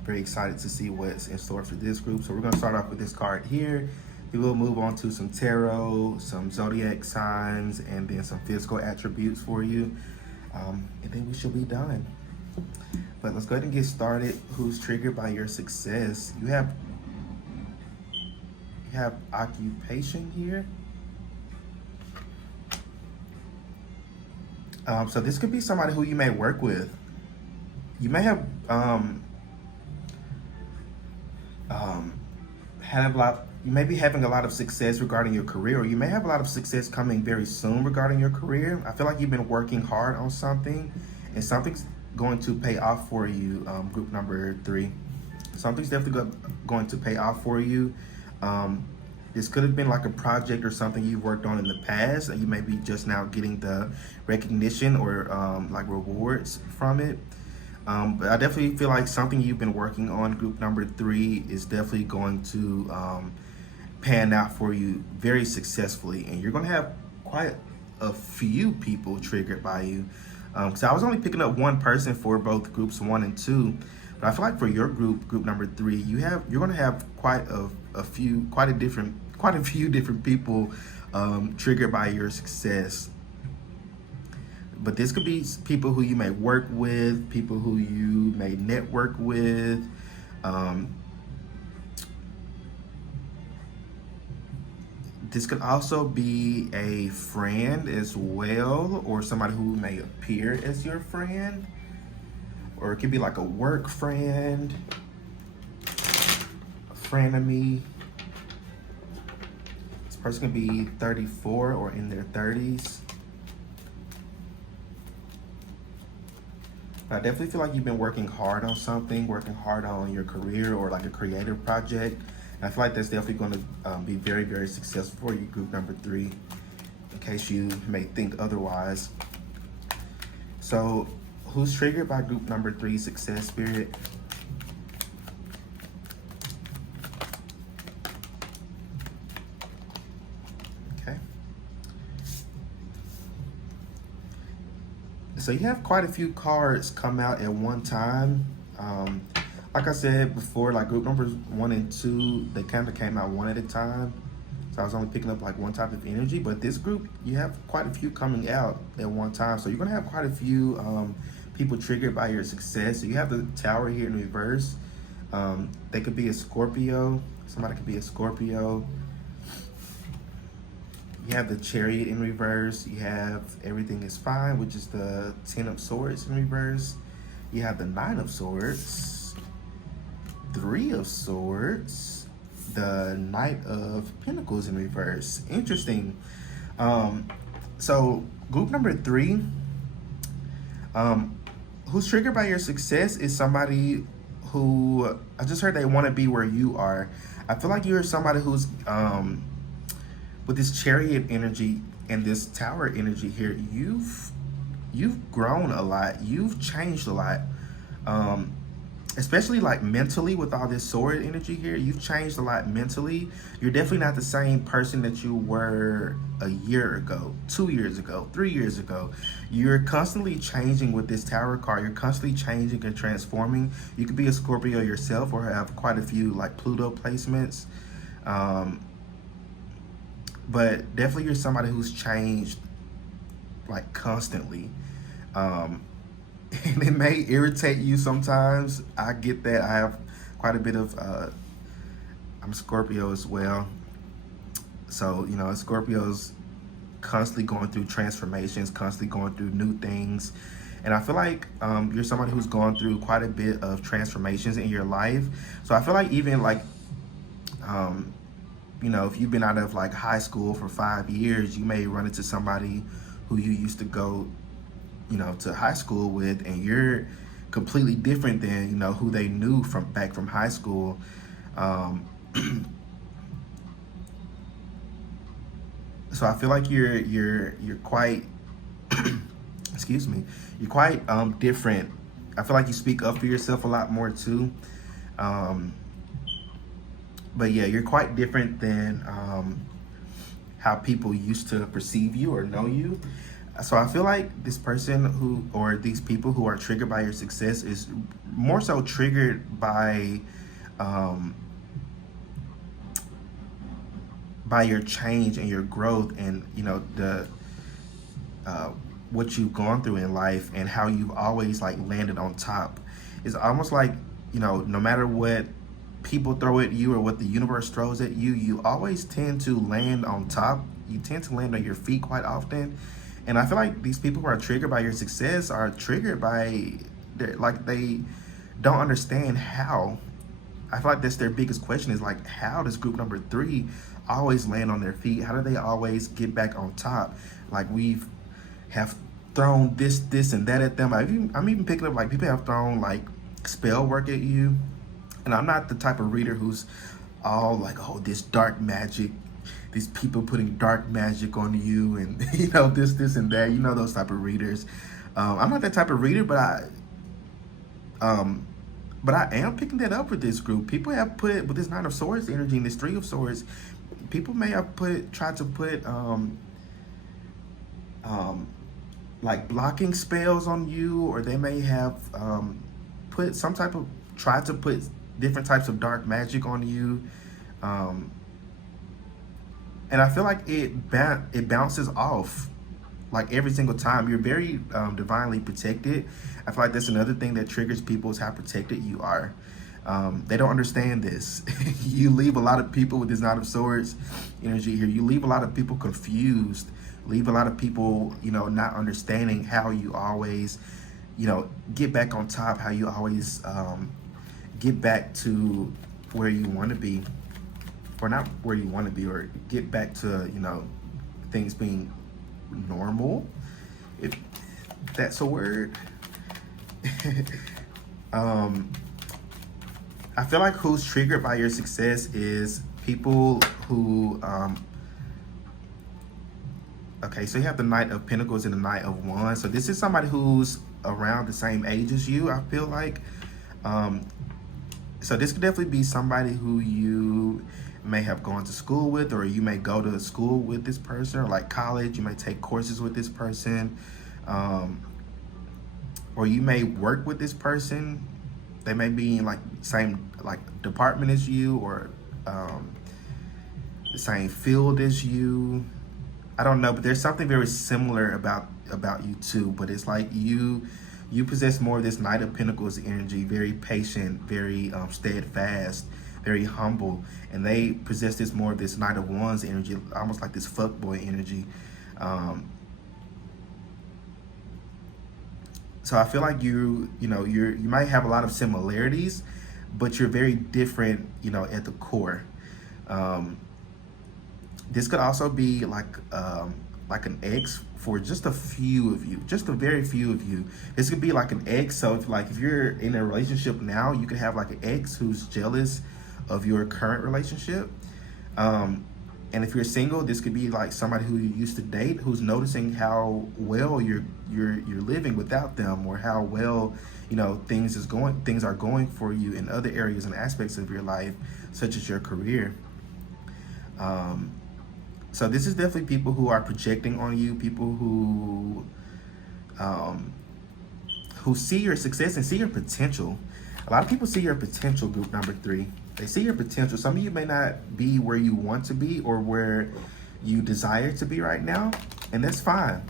Very excited to see what's in store for this group. So we're going to start off with this card here. We will move on to some tarot, some zodiac signs, and then some physical attributes for you. And then we should be done. But let's go ahead and get started. Who's triggered by your success? You have occupation here. So this could be somebody who you may work with. You may have you may be having a lot of success regarding your career, or you may have a lot of success coming very soon regarding your career. I feel like you've been working hard on something, and something's going to pay off for you, group number 3. Something's definitely going to pay off for you. This could have been like a project or something you've worked on in the past, and you may be just now getting the recognition or like rewards from it. But I definitely feel like something you've been working on, group number 3, is definitely going to pan out for you very successfully, and you're going to have quite a few people triggered by you. So I was only picking up one person for both groups 1 and 2, but I feel like for your group number 3, you're going to have quite a few different people triggered by your success. But this could be people who you may work with, people who you may network with. This could also be a friend as well, or somebody who may appear as your friend. Or it could be like a work friend, a frenemy. person can be 34 or in their 30s. I definitely feel like you've been working hard on something, working hard on your career or like a creative project. And I feel like that's definitely going to be very, very successful for you, group number 3, in case you may think otherwise. So who's triggered by group number 3, success spirit? Okay. So you have quite a few cards come out at one time. Like I said before, like group numbers 1 and 2, they kind of came out one at a time. So I was only picking up like one type of energy, but this group, you have quite a few coming out at one time. So you're gonna have quite a few people triggered by your success. So you have the Tower here in reverse. They could be a Scorpio. Somebody could be a Scorpio. You have the Chariot in reverse. You have Everything is Fine, which is the 10 of Swords in reverse. You have the 9 of Swords, 3 of Swords, the Knight of Pentacles in reverse. Interesting. So group number 3, who's triggered by your success is somebody who, I just heard they want to be where you are. I feel like you're somebody who's, with this Chariot energy and this Tower energy here, you've grown a lot. You've changed a lot. Especially like mentally with all this Sword energy here, you've changed a lot mentally. You're definitely not the same person that you were a year ago, 2 years ago, 3 years ago. You're constantly changing with this Tower card. You're constantly changing and transforming. You could be a Scorpio yourself or have quite a few like Pluto placements. But definitely you're somebody who's changed like constantly. And it may irritate you sometimes. I get that. I have quite a bit of, I'm Scorpio as well. So, you know, Scorpios constantly going through transformations, constantly going through new things. And I feel like you're somebody who's gone through quite a bit of transformations in your life. So I feel like even like, you know, if you've been out of like high school for 5 years, you may run into somebody who you used to go, you know, to high school with, and you're completely different than, you know, who they knew from back from high school. So I feel like you're quite excuse me, you're quite different. I feel like you speak up for yourself a lot more too. But yeah, you're quite different than how people used to perceive you or know you. So I feel like this person who, or these people who are triggered by your success is more so triggered by your change and your growth and, you know, the what you've gone through in life and how you've always like landed on top. It's almost like, you know, no matter what people throw at you or what the universe throws at you, you always tend to land on top. You tend to land on your feet quite often. And I feel like these people who are triggered by your success are triggered by, like, they don't understand how. I feel like that's their biggest question is like, how does group number 3 always land on their feet? How do they always get back on top? Like, we have thrown this, and that at them. I'm even picking up, like, people have thrown, like, spell work at you. And I'm not the type of reader who's all like, oh, this dark magic, these people putting dark magic on you and, you know, this, and that, you know, those type of readers. I'm not that type of reader, but I am picking that up with this group. People have put, with this 9 of Swords energy and this 3 of Swords, people may have tried to put, like blocking spells on you, or they may have tried to put different types of dark magic on you. And I feel like it bounces off like every single time. You're very divinely protected. I feel like that's another thing that triggers people is how protected you are. They don't understand this. You leave a lot of people with this 9 of Swords energy here. You leave a lot of people confused. Leave a lot of people, you know, not understanding how you always, you know, get back on top, how you always get back to where you want to be. or not where you want to be, or get back to, things being normal, if that's a word. I feel like who's triggered by your success is people who, okay, so you have the Knight of Pentacles and the Knight of Wands. So this is somebody who's around the same age as you, I feel like. So this could definitely be somebody who you may have gone to school with, or you may go to school with this person, or like college, you may take courses with this person, or you may work with this person. They may be in like same like department as you, or the same field as you. I don't know, but there's something very similar about you too. But it's like you possess more of this Knight of Pentacles energy, very patient, very steadfast, very humble, and they possess this more of this Knight of Wands energy, almost like this fuckboy energy. So I feel like you might have a lot of similarities, but you're very different, at the core. This could also be like an ex for just a few of you, just a very few of you. This could be like an ex. So if you're in a relationship now, you could have like an ex who's jealous of your current relationship. And if you're single, this could be like somebody who you used to date who's noticing how well you're living without them, or how well things are going for you in other areas and aspects of your life, such as your career. So this is definitely people who are projecting on you, people who see your success and see your potential. A lot of people see your potential, group number 3. They see your potential. Some of you may not be where you want to be or where you desire to be right now, and that's fine.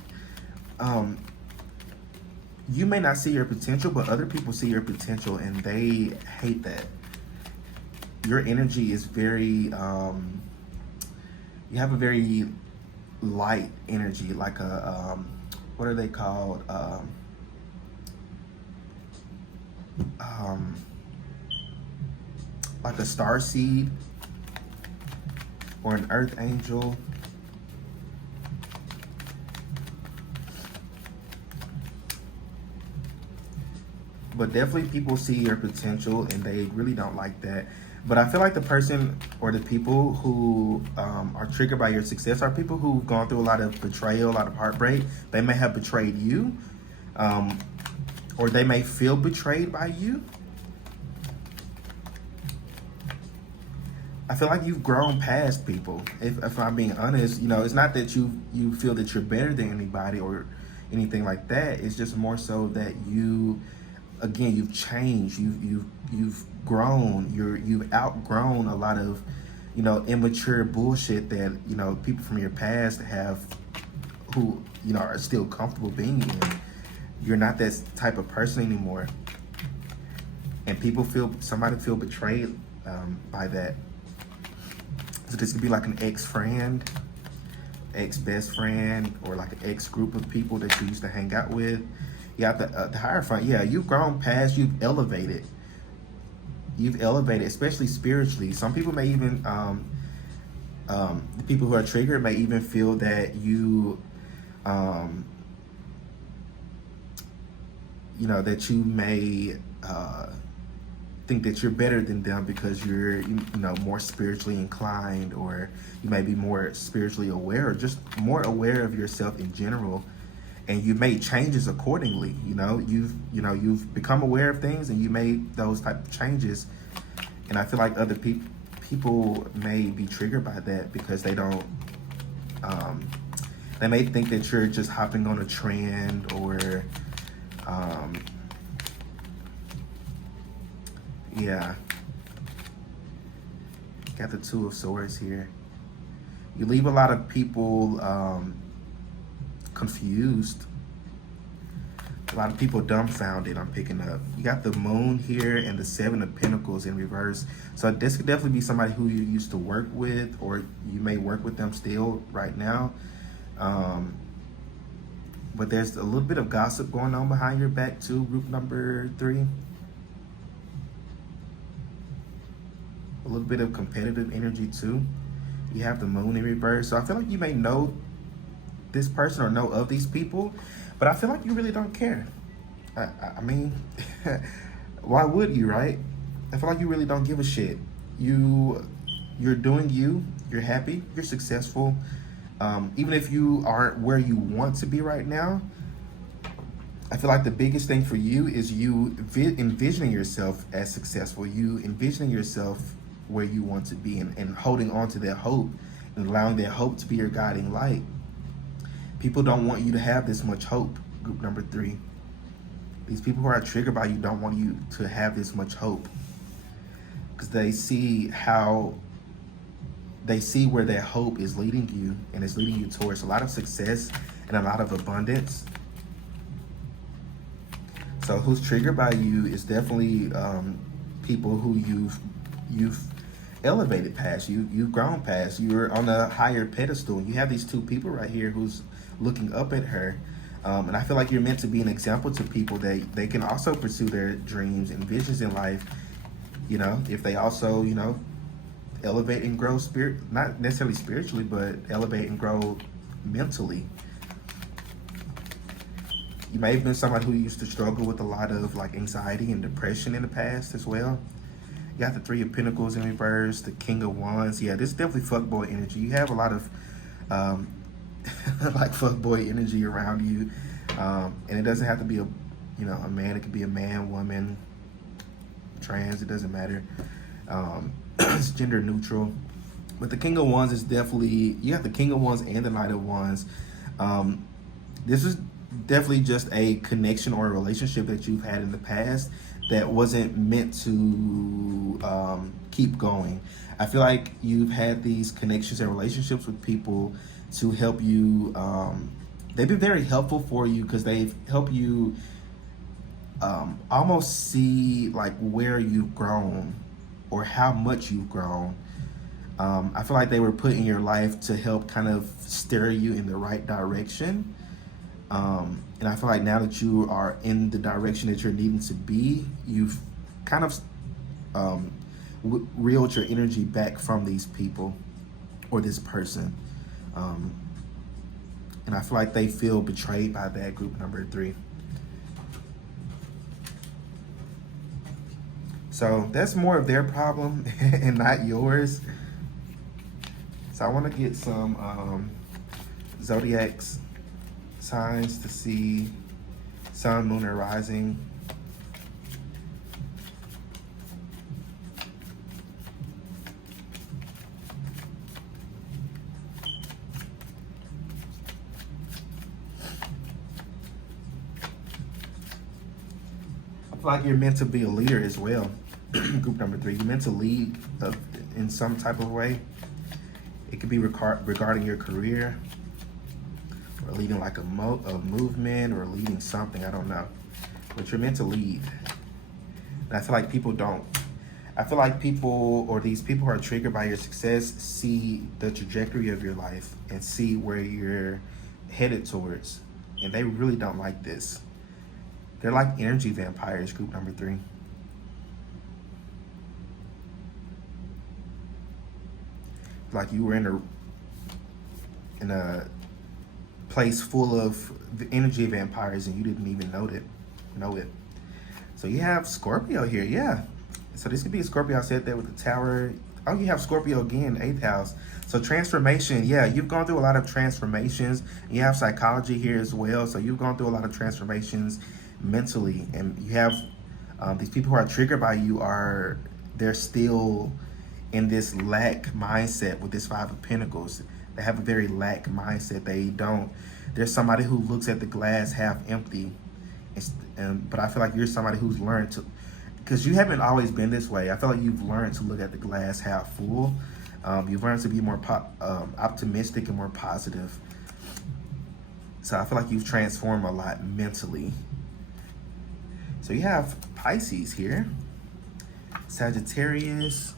You may not see your potential, but other people see your potential, and they hate that. Your energy is very, you have a very light energy, like a, what are they called? Like a star seed or an earth angel. But definitely people see your potential and they really don't like that. But I feel like the person or the people who are triggered by your success are people who've gone through a lot of betrayal, a lot of heartbreak. They may have betrayed you, or they may feel betrayed by you. I feel like you've grown past people. If I'm being honest, it's not that you feel that you're better than anybody or anything like that. It's just more so that you've changed. You've grown. You've outgrown a lot of immature bullshit that people from your past have, who are still comfortable being in. You're not that type of person anymore, and somebody feel betrayed by that. So this could be like an ex-friend, ex-best friend, or like an ex-group of people that you used to hang out with. Yeah, the Hierophant, yeah, you've grown past, you've elevated. You've elevated, especially spiritually. Some people may even, the people who are triggered may even feel that that you may think that you're better than them because you're more spiritually inclined, or you may be more spiritually aware, or just more aware of yourself in general, and you made changes accordingly. You've become aware of things and you made those type of changes, and I feel like other people may be triggered by that because they don't they may think that you're just hopping on a trend, or yeah. Got the Two of Swords here. You leave a lot of people confused. A lot of people dumbfounded, I'm picking up. You got the Moon here and the Seven of Pentacles in reverse. So this could definitely be somebody who you used to work with, or you may work with them still right now. But there's a little bit of gossip going on behind your back too, group number 3. a little bit of competitive energy too. You have the moon in reverse. So I feel like you may know this person or know of these people, but I feel like you really don't care. I mean, why would you, right? I feel like you really don't give a shit. You're doing you. You're happy. You're successful. Even if you aren't where you want to be right now, I feel like the biggest thing for you is you envisioning yourself as successful. You envisioning yourself where you want to be, and holding on to that hope and allowing that hope to be your guiding light. People don't want you to have this much hope, group number 3. These people who are triggered by you don't want you to have this much hope, because they see where that hope is leading you, and it's leading you towards a lot of success and a lot of abundance. So who's triggered by you is definitely people who you've elevated past, you've grown past. You're on a higher pedestal. You have these 2 people right here who's looking up at her. And I feel like you're meant to be an example to people that they can also pursue their dreams and visions in life, if they also, elevate and grow not necessarily spiritually, but elevate and grow mentally. You may have been somebody who used to struggle with a lot of like anxiety and depression in the past as well. You got the 3 of Pentacles in reverse, the King of Wands. Yeah, this is definitely fuckboy energy. You have a lot of like fuckboy energy around you, and it doesn't have to be a man. It could be a man, woman, trans. It doesn't matter. It's gender neutral. But the King of Wands is definitely, you have the King of Wands and the Knight of Wands. This is definitely just a connection or a relationship that you've had in the past that wasn't meant to keep going. I feel like you've had these connections and relationships with people to help you. They've been very helpful for you because they've helped you almost see like where you've grown or how much you've grown. I feel like they were put in your life to help kind of steer you in the right direction. And I feel like now that you are in the direction that you're needing to be, you've kind of reeled your energy back from these people or this person. And I feel like they feel betrayed by that, group number 3. So that's more of their problem and not yours. So I want to get some zodiac signs to see sun, moon, and rising. I feel like you're meant to be a leader as well. Group number 3, you're meant to lead in some type of way. It could be regarding your career, or leading like a movement, or leading something, I don't know. But you're meant to lead. And I feel like people don't. I feel like people, or these people who are triggered by your success, see the trajectory of your life and see where you're headed towards. And they really don't like this. They're like energy vampires, group number 3. Like you were in a place full of energy vampires and you didn't even know it. So you have Scorpio here, yeah. So this could be a Scorpio. I said that with the Tower. Oh, you have Scorpio again, 8th house. So transformation, yeah, you've gone through a lot of transformations. You have psychology here as well. So you've gone through a lot of transformations mentally. And you have these people who are triggered by you they're still in this lack mindset with this 5 of Pentacles. They have a very lack mindset. There's somebody who looks at the glass half empty. But I feel like you're somebody who's learned to, because you haven't always been this way. I feel like you've learned to look at the glass half full. You've learned to be more optimistic and more positive. So I feel like you've transformed a lot mentally. So you have Pisces here, Sagittarius,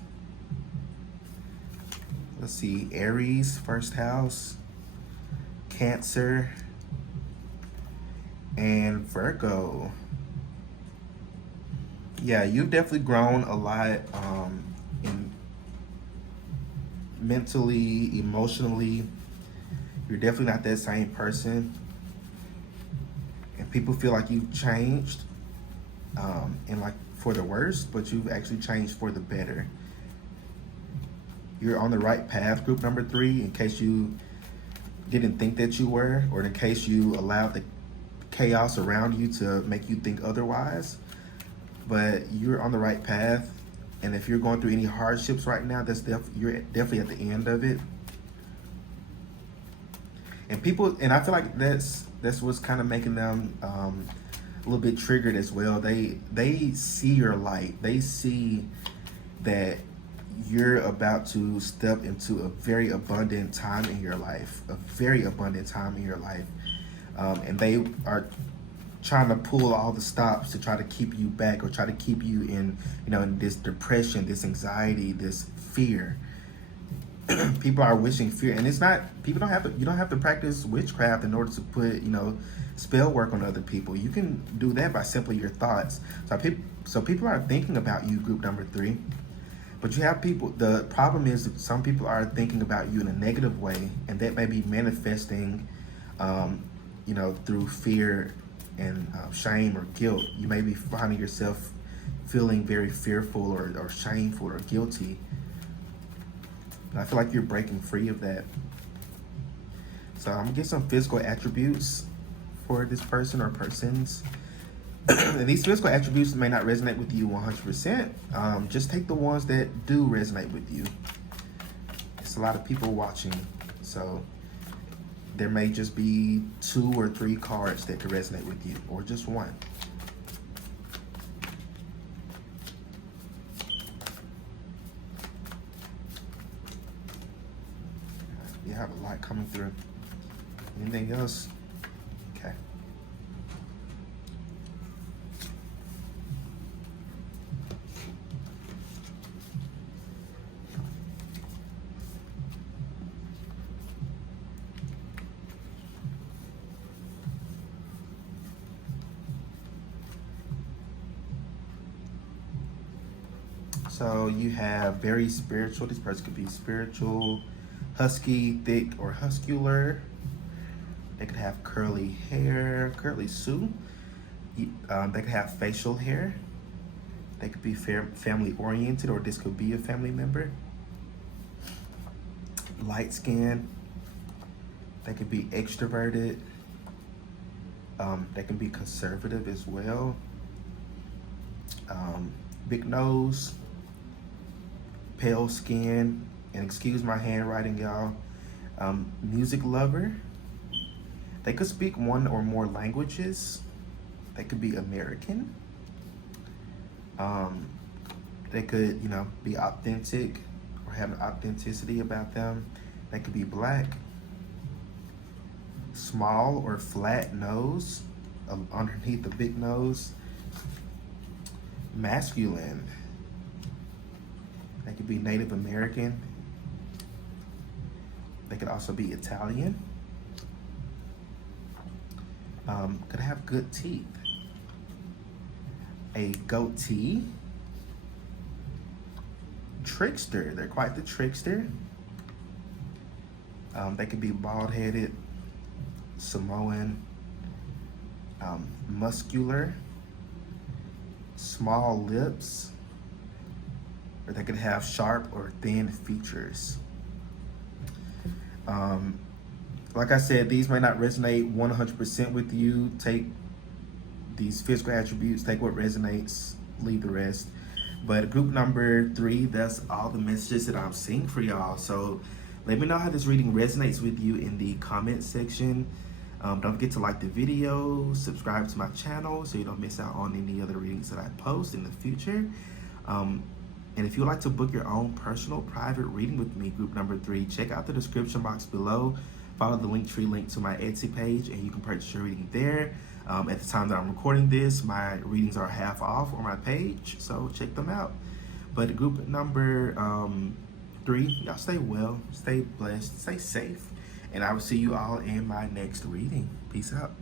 let's see, Aries, 1st house, Cancer, and Virgo. Yeah, you've definitely grown a lot mentally, emotionally, you're definitely not that same person. And people feel like you've changed, and like for the worse, but you've actually changed for the better. You're on the right path, group number 3, in case you didn't think that you were, or in case you allowed the chaos around you to make you think otherwise. But you're on the right path, and if you're going through any hardships right now, you're definitely at the end of it. And people, and I feel like that's what's kind of making them a little bit triggered as well. They see your light. They see that you're about to step into a very abundant time in your life, and they are trying to pull all the stops to try to keep you back, or try to keep you in, in this depression, this anxiety, this fear. People are wishing fear, and it's not. You don't have to practice witchcraft in order to put, spell work on other people. You can do that by simply your thoughts. So people are thinking about you, group number 3. But you have people, the problem is that some people are thinking about you in a negative way, and that may be manifesting, through fear and shame or guilt. You may be finding yourself feeling very fearful or shameful or guilty. And I feel like you're breaking free of that. So I'm gonna get some physical attributes for this person or persons. And these physical attributes may not resonate with you 100%. Just take the ones that do resonate with you. It's a lot of people watching, so there may just be 2 or 3 cards that could resonate with you, or just one. You have a lot coming through. Anything else? Okay. So you have very spiritual. This person could be spiritual, husky, thick, or huscular. They could have curly hair, curly Sue. They could have facial hair. They could be family oriented, or this could be a family member. Light skin. They could be extroverted. They can be conservative as well. Big nose, pale skin, and excuse my handwriting, y'all. Music lover. They could speak 1 or more languages. They could be American. They could, be authentic or have an authenticity about them. They could be black. Small or flat nose underneath the big nose. Masculine. They could be Native American. They could also be Italian. Could have good teeth. A goatee. Trickster. They're quite the trickster. They could be bald-headed, Samoan, muscular, small lips, or they could have sharp or thin features. Like I said, these may not resonate 100% with you. Take these physical attributes, take what resonates, leave the rest. But group number 3, that's all the messages that I'm seeing for y'all. So let me know how this reading resonates with you in the comment section. Don't forget to like the video, subscribe to my channel so you don't miss out on any other readings that I post in the future. And if you would like to book your own personal private reading with me, group number 3, check out the description box below. Follow the Linktree link to my Etsy page, and you can purchase your reading there. At the time that I'm recording this, my readings are half off on my page, so check them out. But group number 3, y'all stay well, stay blessed, stay safe, and I will see you all in my next reading. Peace out.